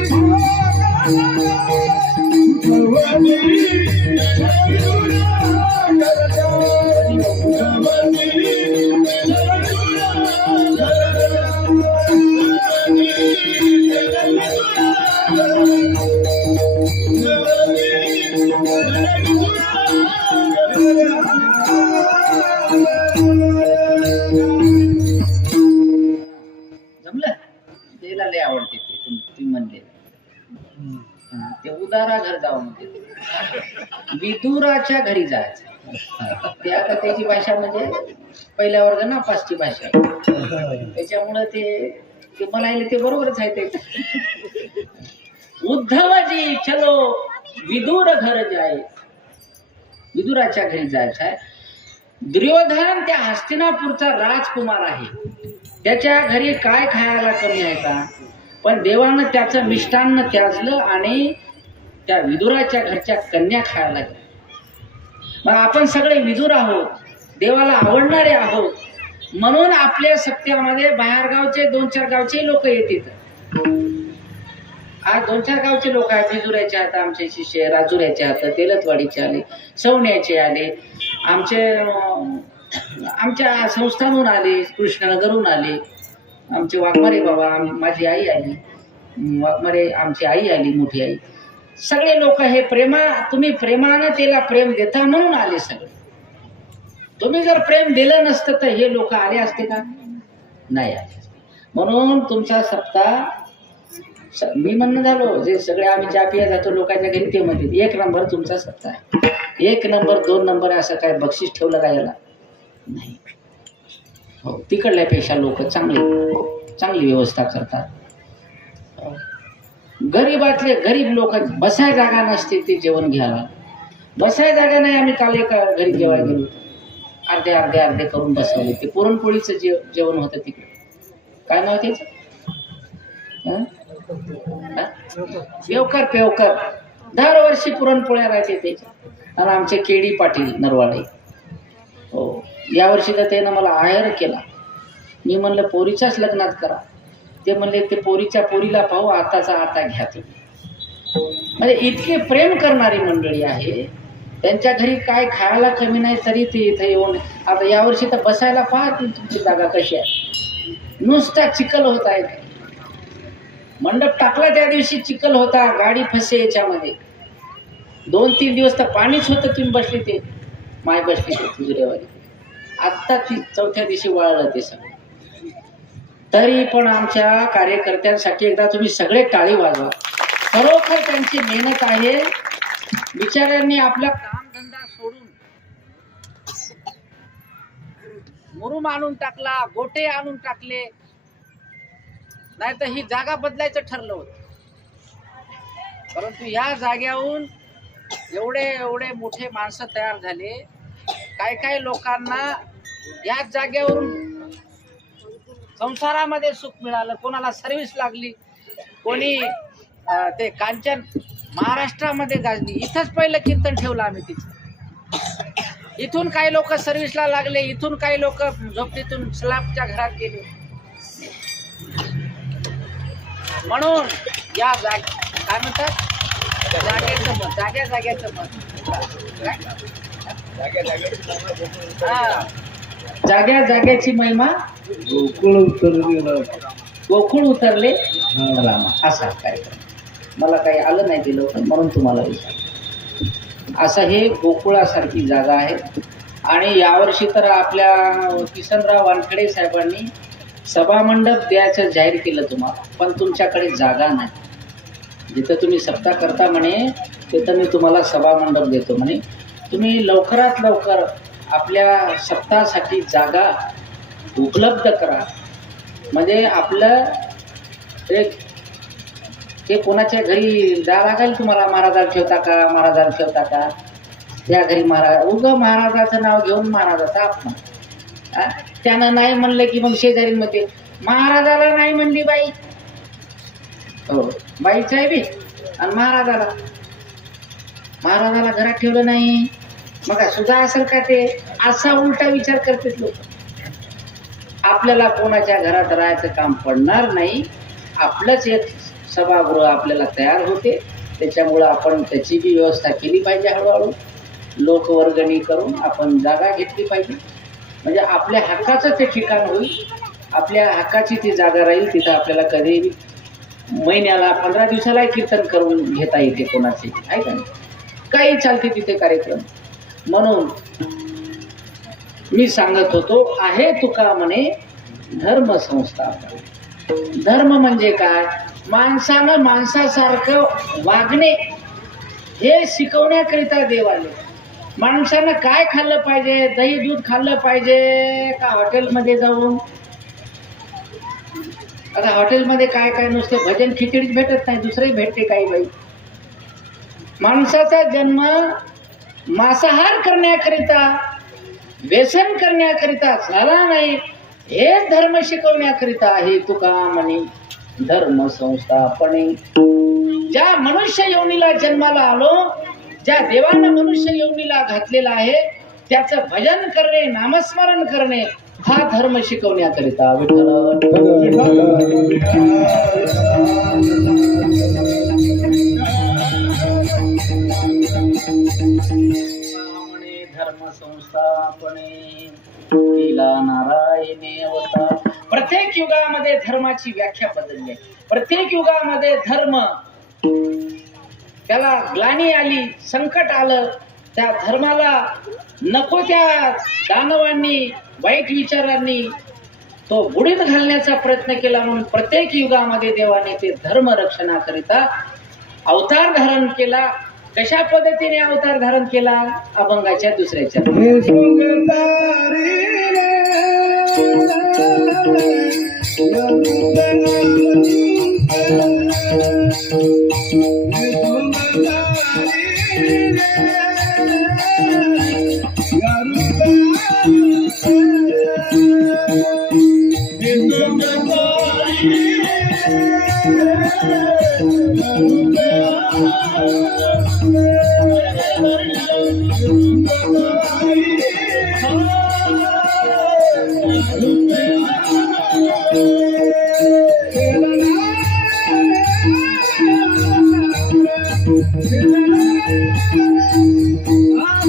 जमलं. त्याला लय आवडते ते तुम्ही म्हणले ते. उदारा घर जाऊन विदुराच्या घरी जायचं. ते आता त्याची भाषा म्हणजे पहिल्या वर्ग नापासची भाषा, त्याच्यामुळे ते मला ते बरोबरच आहे. ते उद्धवजी चलो विदुर घर जाय, विदुराच्या घरी जायचं आहे. दुर्योधन त्या हस्तिनापूरचा राजकुमार आहे, त्याच्या घरी काय खायला कमी आहे का? पण देवानं त्याचं मिष्टान्न त्याजलं आणि त्या विदुराच्या घरच्या कन्या खायला लागल्या. मग आपण सगळे विदुर आहोत, देवाला आवडणारे आहोत, म्हणून आपल्या सप्त्यामध्ये बाहेरगावचे 2-4 गावचे लोक येतात. आज 2-4 गावचे लोक आहेत. विदुराचे आहेत, आमचे शिष्य राजुऱ्याचे आहेत, तेलतवाडीचे आले, सवण्याचे आले, आमच्या संस्थानहून आले, कृष्णनगरहून आले, आमचे वाघमारे बाबा, माझी आई आली, वाघमारे आमची आई आली, मोठी आई. सगळे लोक हे तुम्ही प्रेमानं त्याला प्रेम देता म्हणून आले सगळे. तुम्ही जर प्रेम दिलं नसतं तर हे लोक आले असते का? नाही आले. म्हणून तुमचा सप्ताह मी म्हणणं झालो, जे सगळे आम्ही चहा पिया जातो लोकांच्या घरी ते म्हणते 1 नंबर तुमचा सप्ताह आहे. 1 नंबर 2 नंबर असं काय बक्षीस ठेवलं का याला? नाही. हो, तिकडल्यापेक्षा लोक चांगली व्यवस्था करतात. गरीबातले गरीब लोक बसाय जागा नसते ते जेवण घ्यायला. बसाय जागा नाही. आम्ही काल एका घरी जेवायला गेलो, अर्धे करून बसवले. ते पुरणपोळीचं जेवण होतं तिकडे. काय नाव त्याचं? पेवकर. दरवर्षी पुरणपोळ्या राहते त्याच्या. आणि आमचे केडी पाटील नरवाडे, हो, यावर्षी तर त्यानं मला आहेर केला. मी म्हणलं पोरीच्याच लग्नात करा. ते म्हणले ते पोरीला पाहू, आताचा आता घ्या तुम्ही. म्हणजे इतके प्रेम करणारी मंडळी आहे. त्यांच्या घरी काय खायला कमी नाही तरी ते इथे येऊन, आता यावर्षी तर बसायला पहा तुमची जागा कशी आहे, नुसता चिखल होत आहे. मंडप टाकला त्या दिवशी चिखल होता, गाडी फसे याच्यामध्ये. 2-3 दिवस तर पाणीच होतं. तुम्ही बसले ते माय बसली ते तुझरेवाली. आत्ता ती 4थ्या दिवशी वाळलं ते सगळं. तरी पण आमच्या कार्यकर्त्यांसाठी एकदा तुम्ही सगळे टाळी वाजवा. खरोखर त्यांची मेहनत आहे. बिचाऱ्यांनी आपला कामधंदा सोडून मुरुम आणून टाकला, गोटे आणून टाकले, नाही तर ही जागा बदलायचं ठरलं होतं. परंतु या जाग्याहून एवढे मोठे माणसं तयार झाले. काय लोकांना याच जागेवरून संसारामध्ये सुख मिळालं. कोणाला सर्व्हिस लागली, कोणी ते कांचन महाराष्ट्रामध्ये गाजली. इथंच पहिलं कीर्तन ठेवलं आम्ही तिचं. इथून काही लोक सर्व्हिसला लागले, इथून काही लोक झोपडीतून स्लॅबच्या घरात गेले. म्हणून या काय म्हणतात, जागेचं मत, जाग्याचं मत, जाग्याची महिमा. गोकुळ उतरले रामा. असा कार्यक्रम मला काही आलं नाही दिलं होतं म्हणून तुम्हाला विचार. असं हे गोकुळासारखी जागा आहे. आणि यावर्षी तर आपल्या किसनराव वानखेडे साहेबांनी सभामंडप द्यायचं जाहीर केलं तुम्हाला, पण तुमच्याकडे जागा नाही. जिथं तुम्ही सप्ताह करता म्हणे तिथं मी तुम्हाला सभामंडप देतो म्हणे. तुम्ही लवकरात लवकर आपल्या सप्ताहासाठी जागा उपलब्ध करा. म्हणजे आपलं एक ते कोणाच्या घरी जा लागेल तुम्हाला, महाराजाला ठेवता का त्या घरी महाराज, उगं महाराजाचं नाव घेऊन महाराजाचा अपमान. त्यानं नाही म्हणलं की मग शेजारीमध्ये महाराजाला नाही म्हणली बाई, हो बाईच आहे बी, आणि महाराजाला घरात ठेवलं नाही, मग सुद्धा असेल का ते, असा उलटा विचार करतात लोक. आपल्याला कोणाच्या घरात राहायचं काम पडणार नाही. आपलंच एक सभागृह आपल्याला तयार होते. त्याच्यामुळं आपण त्याची बी व्यवस्था केली पाहिजे. हळूहळू लोकवर्गणी करून आपण जागा घेतली पाहिजे. म्हणजे आपल्या हक्काचं ते ठिकाण होईल. आपल्या हक्काची ती जागा राहील. तिथं आपल्याला कधीही महिन्याला 15 दिवसाला कीर्तन करून घेता येते कोणाचे, आहे का नाही, काही चालते तिथे कार्यक्रम. म्हणून मी सांगत होतो, आहे तुका म्हणे धर्म संस्थापन. धर्म म्हणजे काय, माणसानं माणसासारखं वागणे हे शिकवण्याकरिता देव आले. माणसानं काय खाल्लं पाहिजे, दही दूध खाल्लं पाहिजे का हॉटेलमध्ये जाऊन. आता हॉटेलमध्ये काय नुसते भजन खिचडीच भेटत नाही, दुसरंही भेटते काही बाई. माणसाचा जन्म मांसाहार करण्याकरिता, व्यसन करण्याकरिता झाला नाही. हेच धर्म शिकवण्याकरिता आहे. तुका म्हणे धर्म संस्थापने. ज्या मनुष्य योनीला जन्माला आलो, ज्या देवानं मनुष्य योनीला घातलेला आहे, त्याचं भजन करणे, नामस्मरण करणे हा धर्म शिकवण्याकरिता. विठ्ठल धर्म संस्थापने तिला नारायणे अवतार. प्रत्येक युगामध्ये धर्माची व्याख्या बदलली आहे. प्रत्येक युगामध्ये धर्म त्याला ग्लानी आली, संकट आलं, त्या धर्माला नको त्या दानवांनी, वाईट विचारांनी तो बुडीत घालण्याचा प्रयत्न केला. म्हणून प्रत्येक युगामध्ये देवाने ते धर्म रक्षणाकरिता अवतार धारण केला. कशा पद्धतीने अवतार धारण केला, अभंगाच्या दुसऱ्याच्या Ah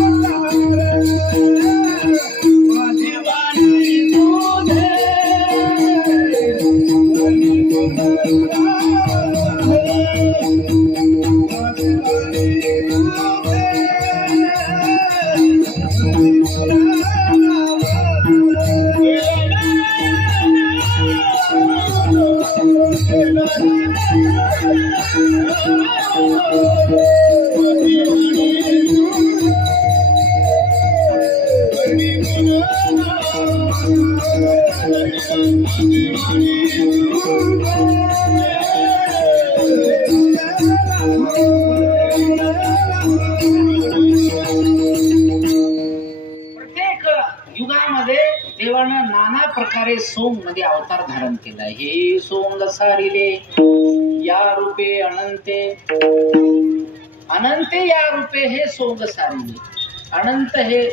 प्रत्येक युगामध्ये देवानं नाना प्रकारे सोंग मध्ये अवतार धारण केला. हे सोंग सारिले या रूपे अनंते, अनंते या रूपे हे सोंग सारिले. अनंत हे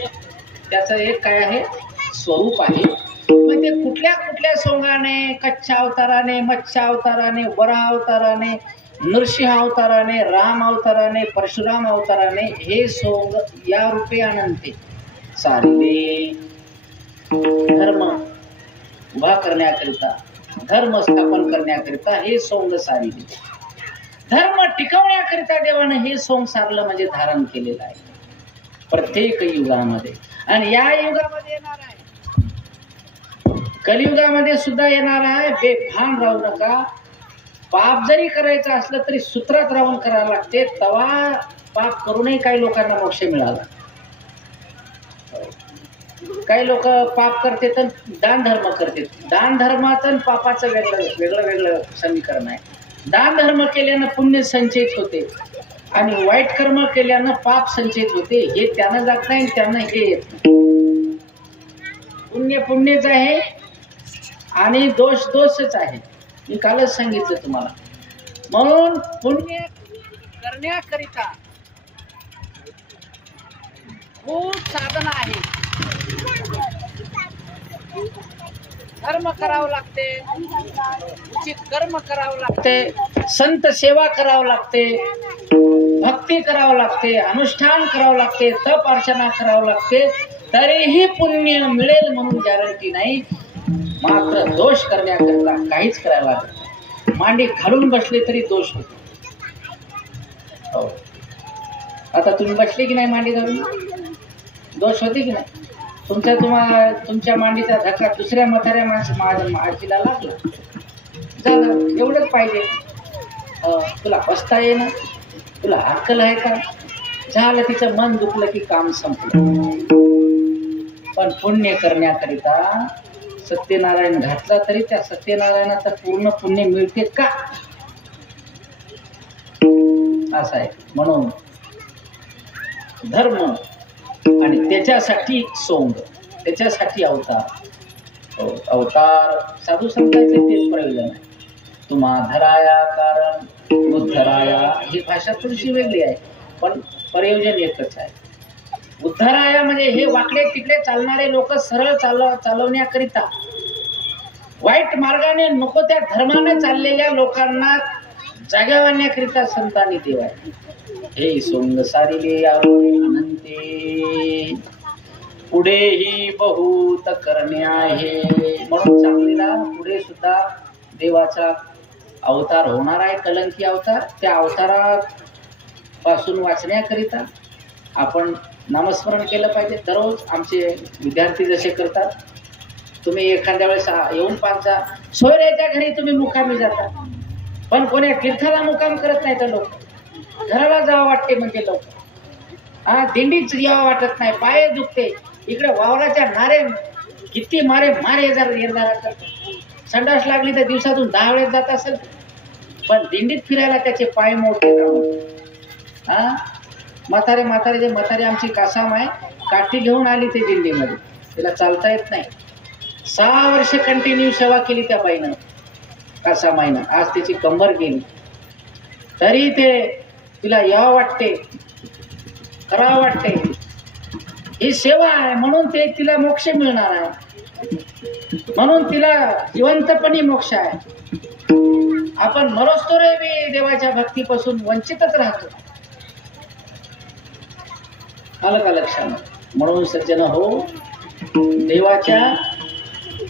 त्याचं एक काय आहे स्वरूप आहे. मग ते कुठल्या कुठल्या सोंगाने, कच्च्या अवताराने, मत्स्य अवताराने, वराह अवताराने, नरसिंह अवताराने, राम अवताराने, परशुराम अवताराने हे सोंग या रूपे अनंते सारिले. धर्म उभा करण्याकरिता, धर्म स्थापन करण्याकरिता हे सोंग सारिले. धर्म टिकवण्याकरिता देवानं हे सोंग सारलं म्हणजे धारण केलेलं आहे प्रत्येक युगामध्ये. आणि या युगामध्ये येणार आहे, कलियुगामध्ये सुद्धा येणार आहे. बेभान राहू नका. पाप जरी करायचं असलं तरी सूत्रात राहून करावं लागते. तवा पाप करूनही काही लोकांना मोक्ष मिळाला. काही लोक पाप करते तर दान धर्म करते. दान धर्माचं आणि पापाचं वेगळं वेगळं समीकरण आहे. दान धर्म केल्यानं पुण्य संचयित होते आणि वाईट कर्म केल्यानं पाप संचयित होते. हे त्यानं जात नाही, त्यानं हे येत नाही. पुण्य पुण्यच आहे आणि दोष दोषच आहे. मी कालच सांगितलं तुम्हाला. म्हणून पुण्य करण्याकरिता खूप साधन आहे. धर्म करावं लागते, उचित कर्म करावं लागते, संत सेवा करावं लागते, भक्ती करावं लागते, अनुष्ठान करावं लागते, तप अर्चना करावं लागते. तरीही पुण्य मिळेल म्हणून गॅरंटी नाही. मात्र दोष करण्याकरिता काहीच करायला लागत नाही. मांडी घालून बसले तरी दोष होतो. हो, आता तुम्ही बसले की नाही मांडी घालून, दोष होते की नाही? तुमच्या मांडीचा धक्का दुसऱ्या म्हाताऱ्या आजीला लागला, झालं. एवढंच पाहिजे. तुला बसता येईना, तुला अक्कल आहे का? झालं, तिचं मन दुखलं की काम संपलं. पण पुण्य करण्याकरिता सत्यनारायण घातला तरी त्या सत्यनारायणाचं पूर्ण पुण्य मिळते का, असं आहे. म्हणून धर्म आणि त्याच्यासाठी सोंग, त्याच्यासाठी अवतार. अवतार साधू संतांचे तेच प्रयोजन आहे. तुम्हा धराया कारण उद्धराया, ही भाषा थोडीशी वेगळी आहे पण प्रयोजन एकच आहे. उद्धराया म्हणजे हे वाकडे तिकडे चालणारे लोक सरळ चालवण्याकरिता, वाईट मार्गाने नको त्या धर्माने चाललेल्या लोकांना जाग्यावर आणण्याकरिता संतांनी देव आहे. हे सोंग सारिले अनंते, पुढेही बहुत करणे आहे. म्हणून चांगलीला पुढे सुद्धा देवाचा अवतार होणार आहे, कलंकी अवतार. त्या अवतारापासून वाचण्याकरिता आपण नामस्मरण केलं पाहिजे. दररोज आमचे विद्यार्थी जसे करतात, तुम्ही एखाद्या वेळेस येऊन पाहता. सोयऱ्याच्या घरी तुम्ही मुक्कामी जाता, पण कोण्या तीर्थाला मुक्काम करत नाही तर लोक घराला जावं वाटते. म्हणजे लोक दिंडीच यावं वाटत नाही, पाय दुखते. इकडे वावराच्या नारे किती मारे येणार. संडास लागली तर दिवसातून 10 वेळेस जात असेल, पण दिंडीत फिरायला त्याचे पाय मोठे. म्हातारे आमची कासाम आहे, काठी घेऊन आली ते दिंडीमध्ये. तिला चालता येत नाही. 6 वर्ष कंटिन्यू सेवा केली त्या बाईनं, कासामाईनं. आज तिची कंबर गेली तरी तिला यावं वाटते, करावं वाटते. ही सेवा आहे म्हणून तिला मोक्ष मिळणार आहे. म्हणून तिला जिवंतपणी मोक्ष आहे. आपण मरोस्तो रे बी देवाच्या भक्तीपासून वंचितच राहतो. आलं का लक्षात? म्हणून सज्जन हो, देवाच्या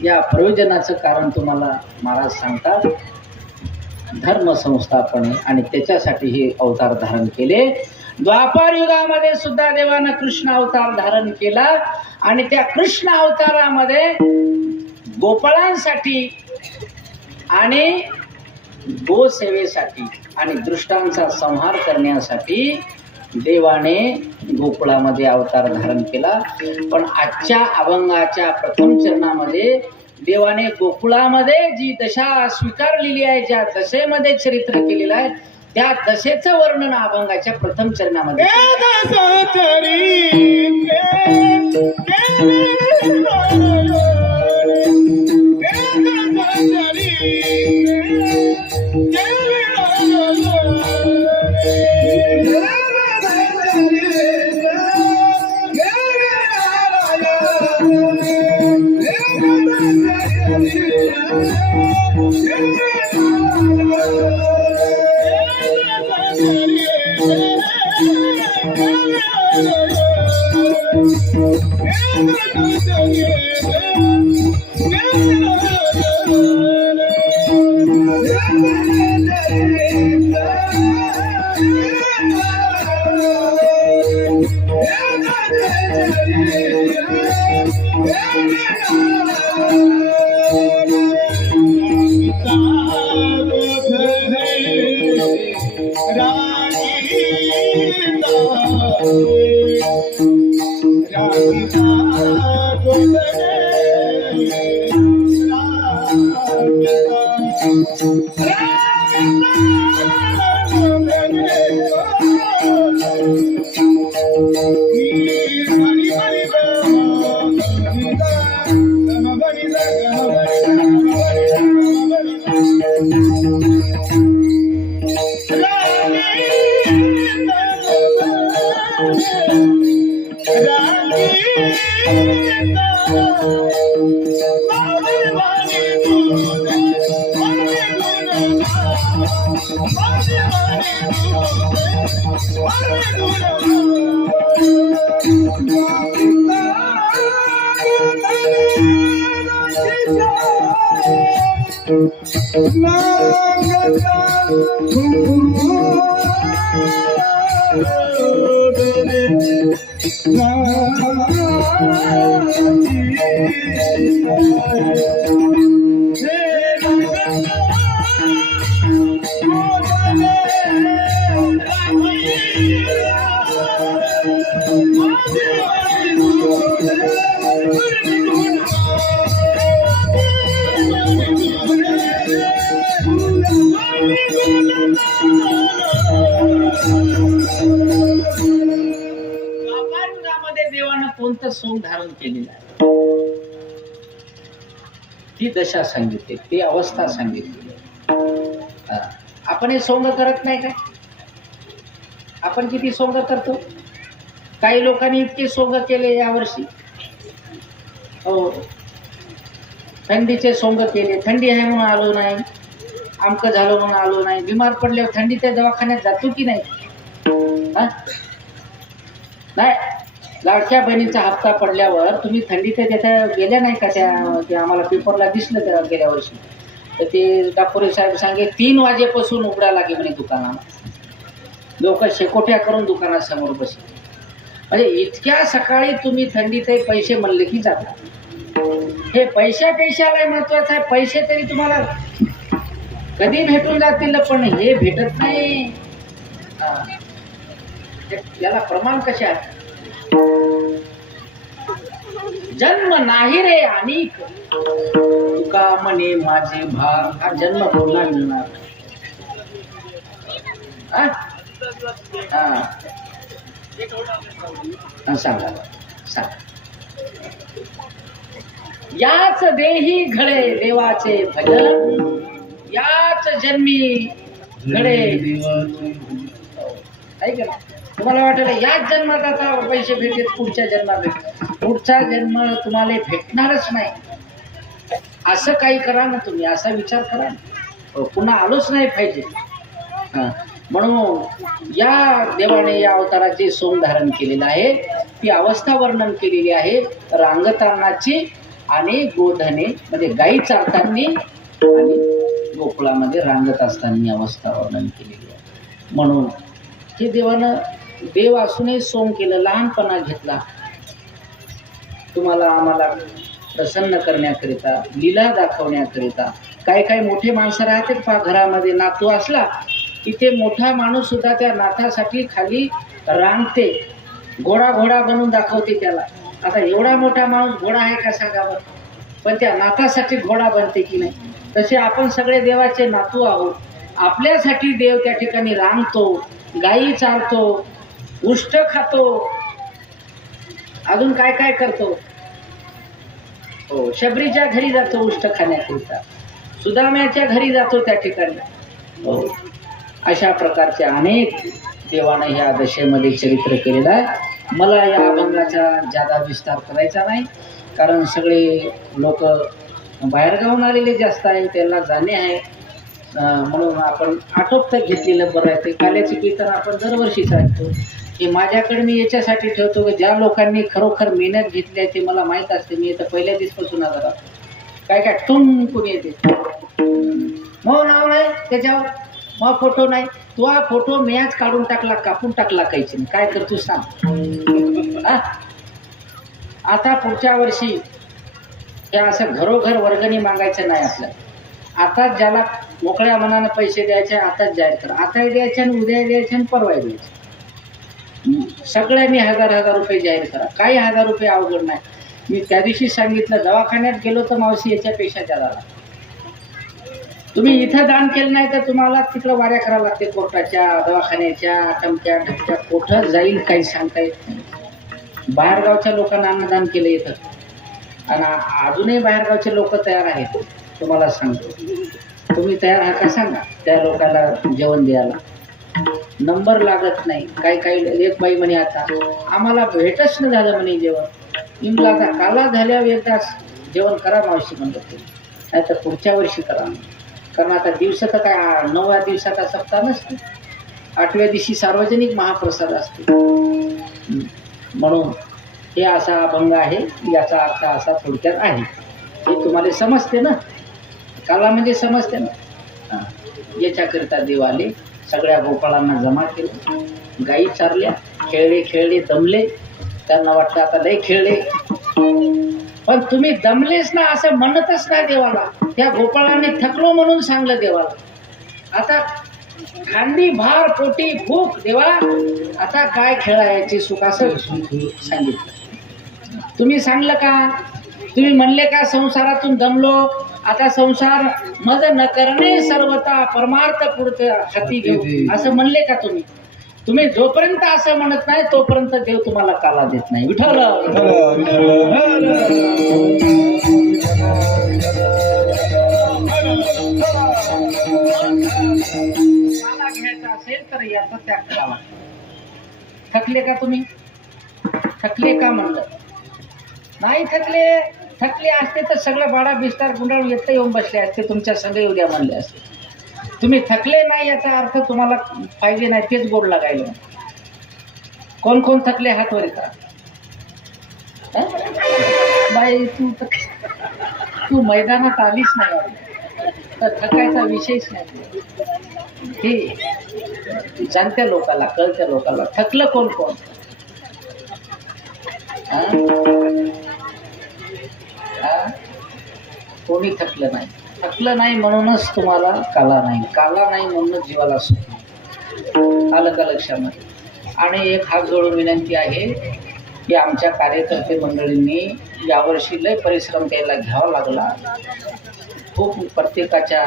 या प्रयोजनाचं कारण तुम्हाला महाराज सांगतात. धर्म संस्थापने आणि त्याच्यासाठी हे अवतार धारण केले. द्वापार युगामध्ये सुद्धा देवानं कृष्ण अवतार धारण केला आणि त्या कृष्ण अवतारामध्ये गोपाळांसाठी आणि गोसेवेसाठी आणि दृष्टांचा संहार करण्यासाठी देवाने गोकुळामध्ये अवतार धारण केला. पण आजच्या अभंगाच्या प्रथम चरणामध्ये देवाने गोकुळामध्ये जी दशा स्वीकारलेली आहे, ज्या दशेमध्ये चरित्र केलेलं आहे, त्या दशेचं वर्णन अभंगाच्या प्रथम चरणामध्ये देवानं कोणतं सोंग धारण केलेलं आहे, ती दशा सांगितली, ती अवस्था सांगितली. आपण हे सोंग करत नाही काय? आपण किती सोंग करतो? काही लोकांनी इतके सोंग केले यावर्षी. हो, थंडीचे सोंग केले. थंडी आहे म्हणून आलो नाही, आमकं झालं म्हणून आलो नाही. बिमार पडल्यावर थंडीच्या दवाखान्यात जातो की नाही? नाही. लाडक्या बहिणीचा हप्ता पडल्यावर तुम्ही थंडीच्या तिथे गेल्या नाही का? ते आम्हाला पेपरला दिसलं त्या गेल्या वर्षी. तर ते डॉक्टर साहेब सांगे 3 वाजेपासून उघडा लागे म्हणे दुकानाला. लोक शेकोट्या करून दुकानासमोर बसले. म्हणजे इतक्या सकाळी तुम्ही थंडीचे पैसे म्हणले की जाता. हे पैशाला महत्वाचं आहे. पैसे तरी तुम्हाला कधी भेटून जातील, पण हे भेटत नाही. याला प्रमाण कसे आहे? जन्म नाही रे अनेक, तुका म्हणे माझे भार. हा जन्म पुन्हा मिळणार. सांगा सांगा. याच देही घडे देवाचे भजन, याच जन्मी घडे. ऐक ना, तुम्हाला वाटलं याच जन्मात आता पैसे भेटतील, पुढच्या जन्मात भेटतील. पुढचा जन्म तुम्हाला भेटणारच नाही. असं काही करा ना तुम्ही, असा विचार करा ना, पुन्हा आलोच नाही पाहिजे. म्हणून या देवाने या अवताराचे सोंग धारण केलेलं आहे. ती अवस्था वर्णन केलेली आहे रांगतानाची आणि गोधने म्हणजे गाई चारताना आणि गोकुळामध्ये रांगत असताना अवस्था वर्णन केलेली आहे. म्हणून हे देवानं देव असूनही सोंग केलं, लहानपणा घेतला तुम्हाला आम्हाला प्रसन्न करण्याकरिता, लीला दाखवण्याकरिता. काही काही मोठे माणसं राहते पहा, घरामध्ये नातू असला की ते मोठा माणूस सुद्धा त्या नातासाठी खाली रांगते, घोडा बनवून दाखवते त्याला. आता एवढा मोठा माणूस घोडा आहे का सांगा बरं, पण त्या नातासाठी घोडा बनते की नाही. तसे आपण सगळे देवाचे नातू आहोत. आपल्यासाठी देव त्या ठिकाणी रांगतो, गायी चारतो, उष्ट खातो, अजून काय काय करतो. हो, शबरीच्या घरी जातो उष्ट खाण्याकरिता, सुदाम्याच्या घरी जातो त्या ठिकाणी. हो, अशा प्रकारचे अनेक देवानं ह्या दशेमध्ये चरित्र केलेलं आहे. मला या अभंगाचा जादा विस्तार करायचा नाही, कारण सगळे लोक बाहेरगावून आलेले जास्त आहे, त्यांना जाणे आहे. म्हणून आपण आटोपत घेतलेलं बरं आहे. ते काल्याचे कीर्तन आपण दरवर्षीच ऐकतो. हे माझ्याकडे मी याच्यासाठी ठेवतो की ज्या लोकांनी खरोखर मेहनत घेतली आहे ते मला माहीत असते. मी तर पहिल्या दिवसापासून आजार काय काय टुंकून येते, मग नाव नाही त्याच्यावर, मग फोटो नाही, तो हा फोटो मीच काढून टाकला, कापून टाकला, काहीच नाही. काय करतो सांग. आता पुढच्या वर्षी हे असं घरोघर वर्गणी मागायचं नाही आपल्याला. आता ज्याला मोकळ्या मनानं पैसे द्यायचे आताच जाहीर करा. आताही द्यायचे आणि उद्या द्यायचे आणि परवा द्यायचे. सगळ्यांनी 1000 रुपये जाहीर करा. काही 1000 रुपये अवघड नाही. मी त्या दिवशी सांगितलं, दवाखान्यात गेलो तर मावशी याच्यापेक्षा त्याला तुम्ही इथं दान केलं नाही तर तुम्हाला तिकडं वाऱ्या करावं लागते, कोर्टाच्या, दवाखान्याच्या, टमक्या ढमक्या. कोठं जाईल काही सांगता येत नाही. बाहेरगावच्या लोकांना अन्नदान केलं येतं आणि अजूनही बाहेरगावचे लोक तयार आहेत. तुम्हाला सांगतो, तुम्ही तयार आहात का सांगा त्या लोकांना जेवण द्यायला. नंबर लागत नाही. काही एक बाई म्हणे आता आम्हाला भेटच न झालं म्हणे जेवण. निमला आता काला झाल्यावर एकदा जेवण करा मावशी म्हणलं तुम्ही, नाही तर पुढच्या वर्षी करा. कारण आता दिवस तर काय 9व्या दिवसाचा सप्ताह नसते, 8व्या दिवशी सार्वजनिक महाप्रसाद असते. म्हणून हे असा अभंग आहे. याचा अर्थ असा थोडक्यात आहे. हे तुम्हाला समजते ना, काला म्हणजे समजते ना. याच्याकरिता देव आले, सगळ्या गोपाळांना जमा केलं, गायी चारल्या, खेळले दमले. त्यांना वाटतं आता लय खेळले, पण तुम्ही दमलेच ना असं म्हणतच नाही देवाला. त्या गोपाळांनी थकलो म्हणून सांगलं देवाला. आता खांदी भार पोटी भूक देवा, आता काय खेळायची सुख असं सांगितलं. तुम्ही सांगलं का, तुम्ही म्हणले का संसारातून दमलो, आता संसार मद न करणे सर्वता परमार्थ पुढते हाती घेऊ असं म्हणले का तुम्ही. तुम्ही जोपर्यंत असं म्हणत नाही तोपर्यंत देव तुम्हाला काला देत नाही. विठ्ठल काला घ्यायचा असेल तर याचा त्याग करावा. थकले का तुम्ही, थकले का म्हणलं नाही. थकले असते तर सगळं बाडा बिस्तार गुंडाळून येतं येऊन बसले असते, तुमच्या सगळे उद्या म्हणले असते. तुम्ही थकले नाही याचा अर्थ तुम्हाला पाहिजे नाही तेच गोड लागायला. कोण कोण थकले हात वर का बाई, तू मैदानात आलीच नाही तर थकायचा विषयच नाही. हे जाणत्या लोकाला, कळत्या लोकाला. थकलं कोण कोण, कोणी थकलं नाही. थकलं नाही म्हणूनच तुम्हाला काला नाही. काला नाही म्हणूनच जीवाला सुख. आलं का लक्षामध्ये. आणि एक हात जोडून विनंती आहे की आमच्या कार्यकर्ते मंडळींनी यावर्षी लय परिश्रम द्यायला घ्यावा लागला. खूप प्रत्येकाच्या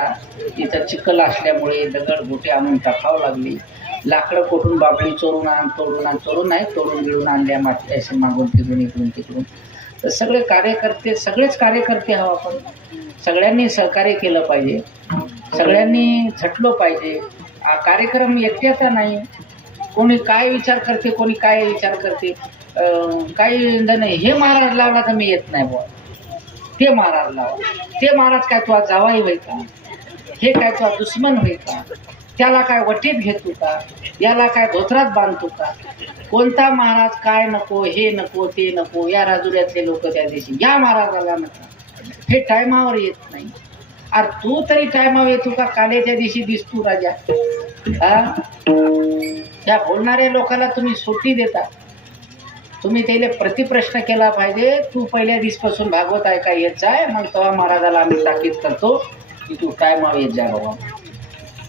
इथं चिखल असल्यामुळे दगड गोटे आणून टाकावं लागली. लाकडं कोठून बाबळी चोरून चोरून गिळून आणल्या, मागच्या असे मागून तिकडून इकडून तिकडून. तर सगळेच कार्यकर्ते हवं आपण. सगळ्यांनी सहकार्य केलं पाहिजे, सगळ्यांनी झटलो पाहिजे. कार्यक्रम एकट्याचा नाही. कोणी काय विचार करते, कोणी काय विचार करते, काही नाही. हे महाराज लावला तर मी येत नाही बुवा, ते महाराज लावा. ते महाराज काय तुला जावाई होय का, हे काय तुला दुश्मन होय का, त्याला काय वटीत घेतो का, याला काय धोत्रात बांधतो का. कोणता महाराज काय नको, हे नको, ते नको. या राजुऱ्यातले लोक त्या दिवशी या महाराजाला नका, हे टायमावर येत नाही. अरे तू तरी टायमावर येतो का, काल्याच्या दिवशी दिसतो राजा. त्या बोलणाऱ्या लोकांना तुम्ही सुट्टी देता. तुम्ही त्याला प्रतिप्रश्न केला पाहिजे. तू पहिल्या दिवसापासून भागवत ऐका येत जाय, मग तेव्हा महाराजाला आम्ही ताकीद करतो की तू टायमावर येत जा बाबा.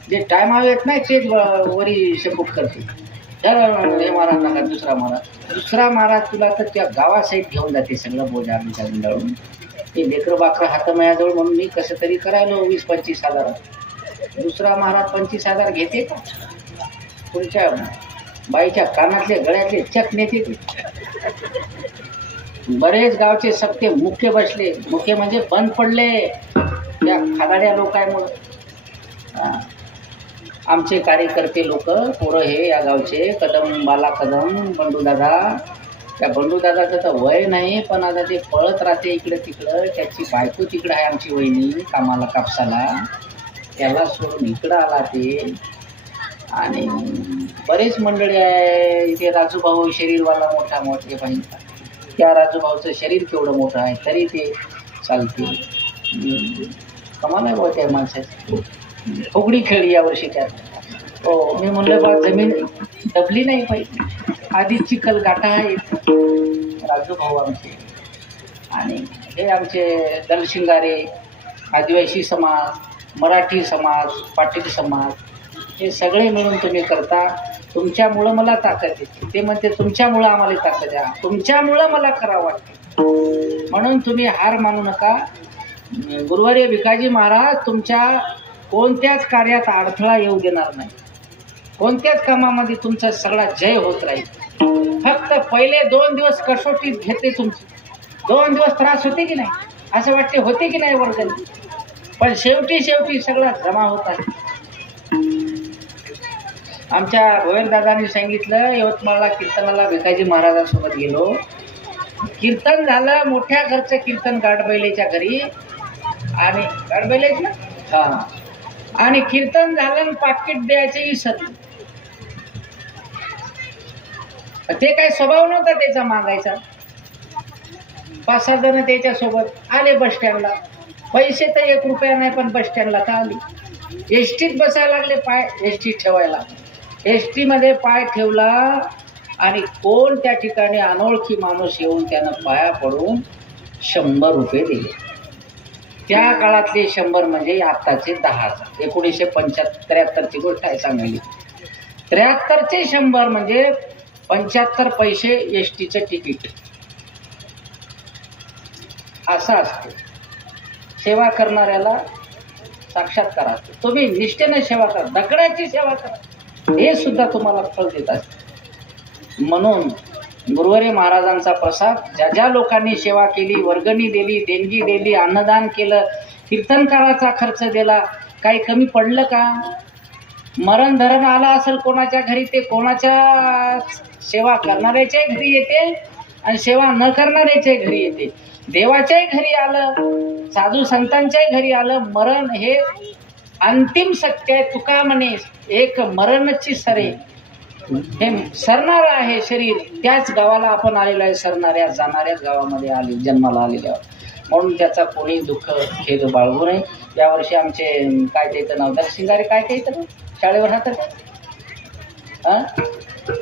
जे टायमावर येत नाही तेच वरी शेपूट करते. तर हे महाराज नका, दुसरा महाराज तुला तर त्या गावासाईड घेऊन जाते सगळं बोजा आमच्या गुंडाळून. ते लेकरं बाकरं हात माझ्याजवळ म्हणून मी कसं तरी करायलो 20-25 हजार. दुसरा महाराज 25,000 घेते का? तुमच्या बाईच्या कानातले गळ्यातले चक नेते ते. बरेच गावचे सत्ते मुख्य बसले, मुख्य म्हणजे बंद पडले त्या खादाड्या लोकांमुळे. आमचे कार्यकर्ते लोक पोरं हे या गावचे कदम, बाला कदम, बंडूदादा. त्या बंडूदादाचं तर वय नाही, पण आता ते पळत राहते इकडं तिकडं. त्याची बायको तिकडं आहे आमची वहिनी कामाला कापसाला, त्याला सोडून इकडं आला ते. आणि बरेच मंडळी आहे इथे. राजूभाऊ शरीरवाला मोठा मोठे पाहिजे, त्या राजूभाऊचं शरीर केवढं मोठं आहे तरी ते चालते. कमाल आहे बा त्या माणसाची. फुगडी खेळली यावर्षी त्यात. हो, मी म्हणलं बा जमीन दबली नाही पाहिजे, आधी चिखल गाठा आहे राजूभाऊ आमचे. आणि हे आमचे दलशिंगारे, आदिवासी समाज, मराठी समाज, पाटील समाज, हे सगळे मिळून तुम्ही करता. तुमच्यामुळं मला ताकद येते. ते म्हणते तुमच्यामुळं आम्हाला ताकद द्या, तुमच्यामुळं मला करावं वाटतं. म्हणून तुम्ही हार मानू नका. गुरुवर्य भिकाजी महाराज तुमच्या कोणत्याच कार्यात अडथळा येऊ देणार नाही. कोणत्याच कामामध्ये तुमचा सगळा जय होत राहील. फक्त पहिले 2 दिवस कसोटीत घेते तुमची. 2 दिवस त्रास होते की नाही, असं वाटते होते की नाही वर्गणी, पण शेवटी सगळा जमा होत आहे. आमच्या भोयरदादांनी सांगितलं, यवतमाळला कीर्तनाला भिकाजी महाराजांसोबत गेलो. कीर्तन झालं, मोठ्या घरचं कीर्तन गाडबैलेच्या घरी. आणि गाडबैलेच ना, हां. आणि कीर्तन झालं, पाकिट द्यायचे विसरले. ते काय स्वभाव नव्हता त्याचा मागायचा. 5-6 जण त्याच्यासोबत आले बस स्टँडला. पैसे तर 1 रुपया नाही, पण बस स्टँडला का आली. एसटीत बसायला लागले, पाय एसटीत ठेवायला. एसटीमध्ये पाय ठेवला आणि कोण त्या ठिकाणी अनोळखी माणूस येऊन त्यानं पाया पडून 100 रुपये दिले. त्या काळातले 100 म्हणजे आत्ताचे 10,000. 1973ची गोष्ट आहे सांगली. 73चे 100 म्हणजे 75 पैसे एसटीचं तिकीट. असं असते सेवा करणाऱ्याला साक्षात्कार असतो. तुम्ही निष्ठेने सेवा करा, दगडाची सेवा करा, हे सुद्धा तुम्हाला फळ देत असते. म्हणून गुरुवर्य महाराजांचा प्रसाद, ज्या ज्या लोकांनी सेवा केली, वर्गणी दिली, देणगी दिली, अन्नदान केलं, कीर्तनकाराचा खर्च दिला, काही कमी पडलं का? मरण धरण आला असेल कोणाच्या घरी, ते कोणाच्या सेवा करणाऱ्याच्याही घरी येते आणि सेवा न करणाऱ्याच्याही घरी येते. देवाच्याही घरी आलं, साधू संतांच्याही घरी आलं. मरण हे अंतिम सत्य आहे. तुका म्हणे एक मरणची सरे, हे सरणार आहे शरीर. त्याच गावाला आपण आलेलो आहे, सरणाऱ्या जाणाऱ्याच गावामध्ये आले जन्माला आलेल्या. म्हणून त्याचा कोणी दुःख खेद बाळगू नये. यावर्षी आमचे काय त्याचं नाव, दलशिंगारे काय त्याचं शाळेवर राहतात,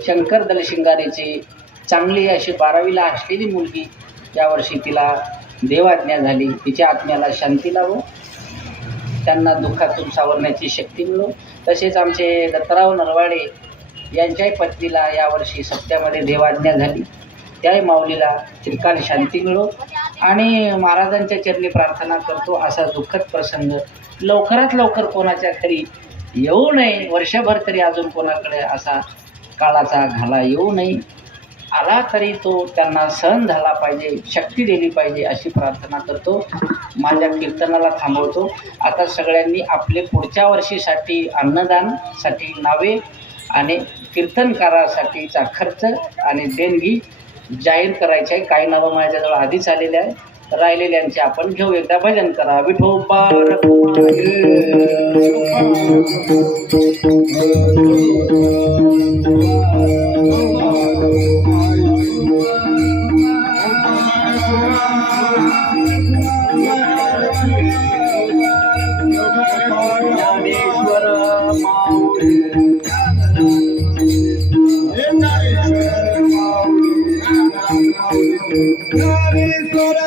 शंकर दलशिंगारेची चांगली अशी 12वीला असलेली मुलगी, यावर्षी तिला देवाज्ञा झाली. तिच्या आत्म्याला शांती लावो, त्यांना दुःखातून सावरण्याची शक्ती मिळो. तसेच आमचे दत्तराव नरवाडे यांच्याही पत्नीला यावर्षी सप्त्यामध्ये देवाज्ञा झाली. त्याही माऊलीला चिरकाल शांती मिळो. आणि महाराजांच्या चरणी प्रार्थना करतो, असा दुःखद प्रसंग लवकरात लवकर कोणाच्या घरी येऊ नये. वर्षभर तरी अजून कोणाकडे असा काळाचा घाला येऊ नये. आला तरी तो त्यांना सहन झाला पाहिजे, शक्ती दिली पाहिजे, अशी प्रार्थना करतो. माझ्या कीर्तनाला थांबवतो. आता सगळ्यांनी आपले पुढच्या वर्षीसाठी अन्नदानसाठी नावे आणि कीर्तनकारासाठीचा खर्च आणि देणगी जाहीर करायचे आहे. काही नावं माझ्याजवळ आधीच आलेले आहे, राहिलेल्यांचे आपण घेऊ. एकदा भजन करा. विठोबा ज्ञानेश्वर माऊली ज्ञानेश्वर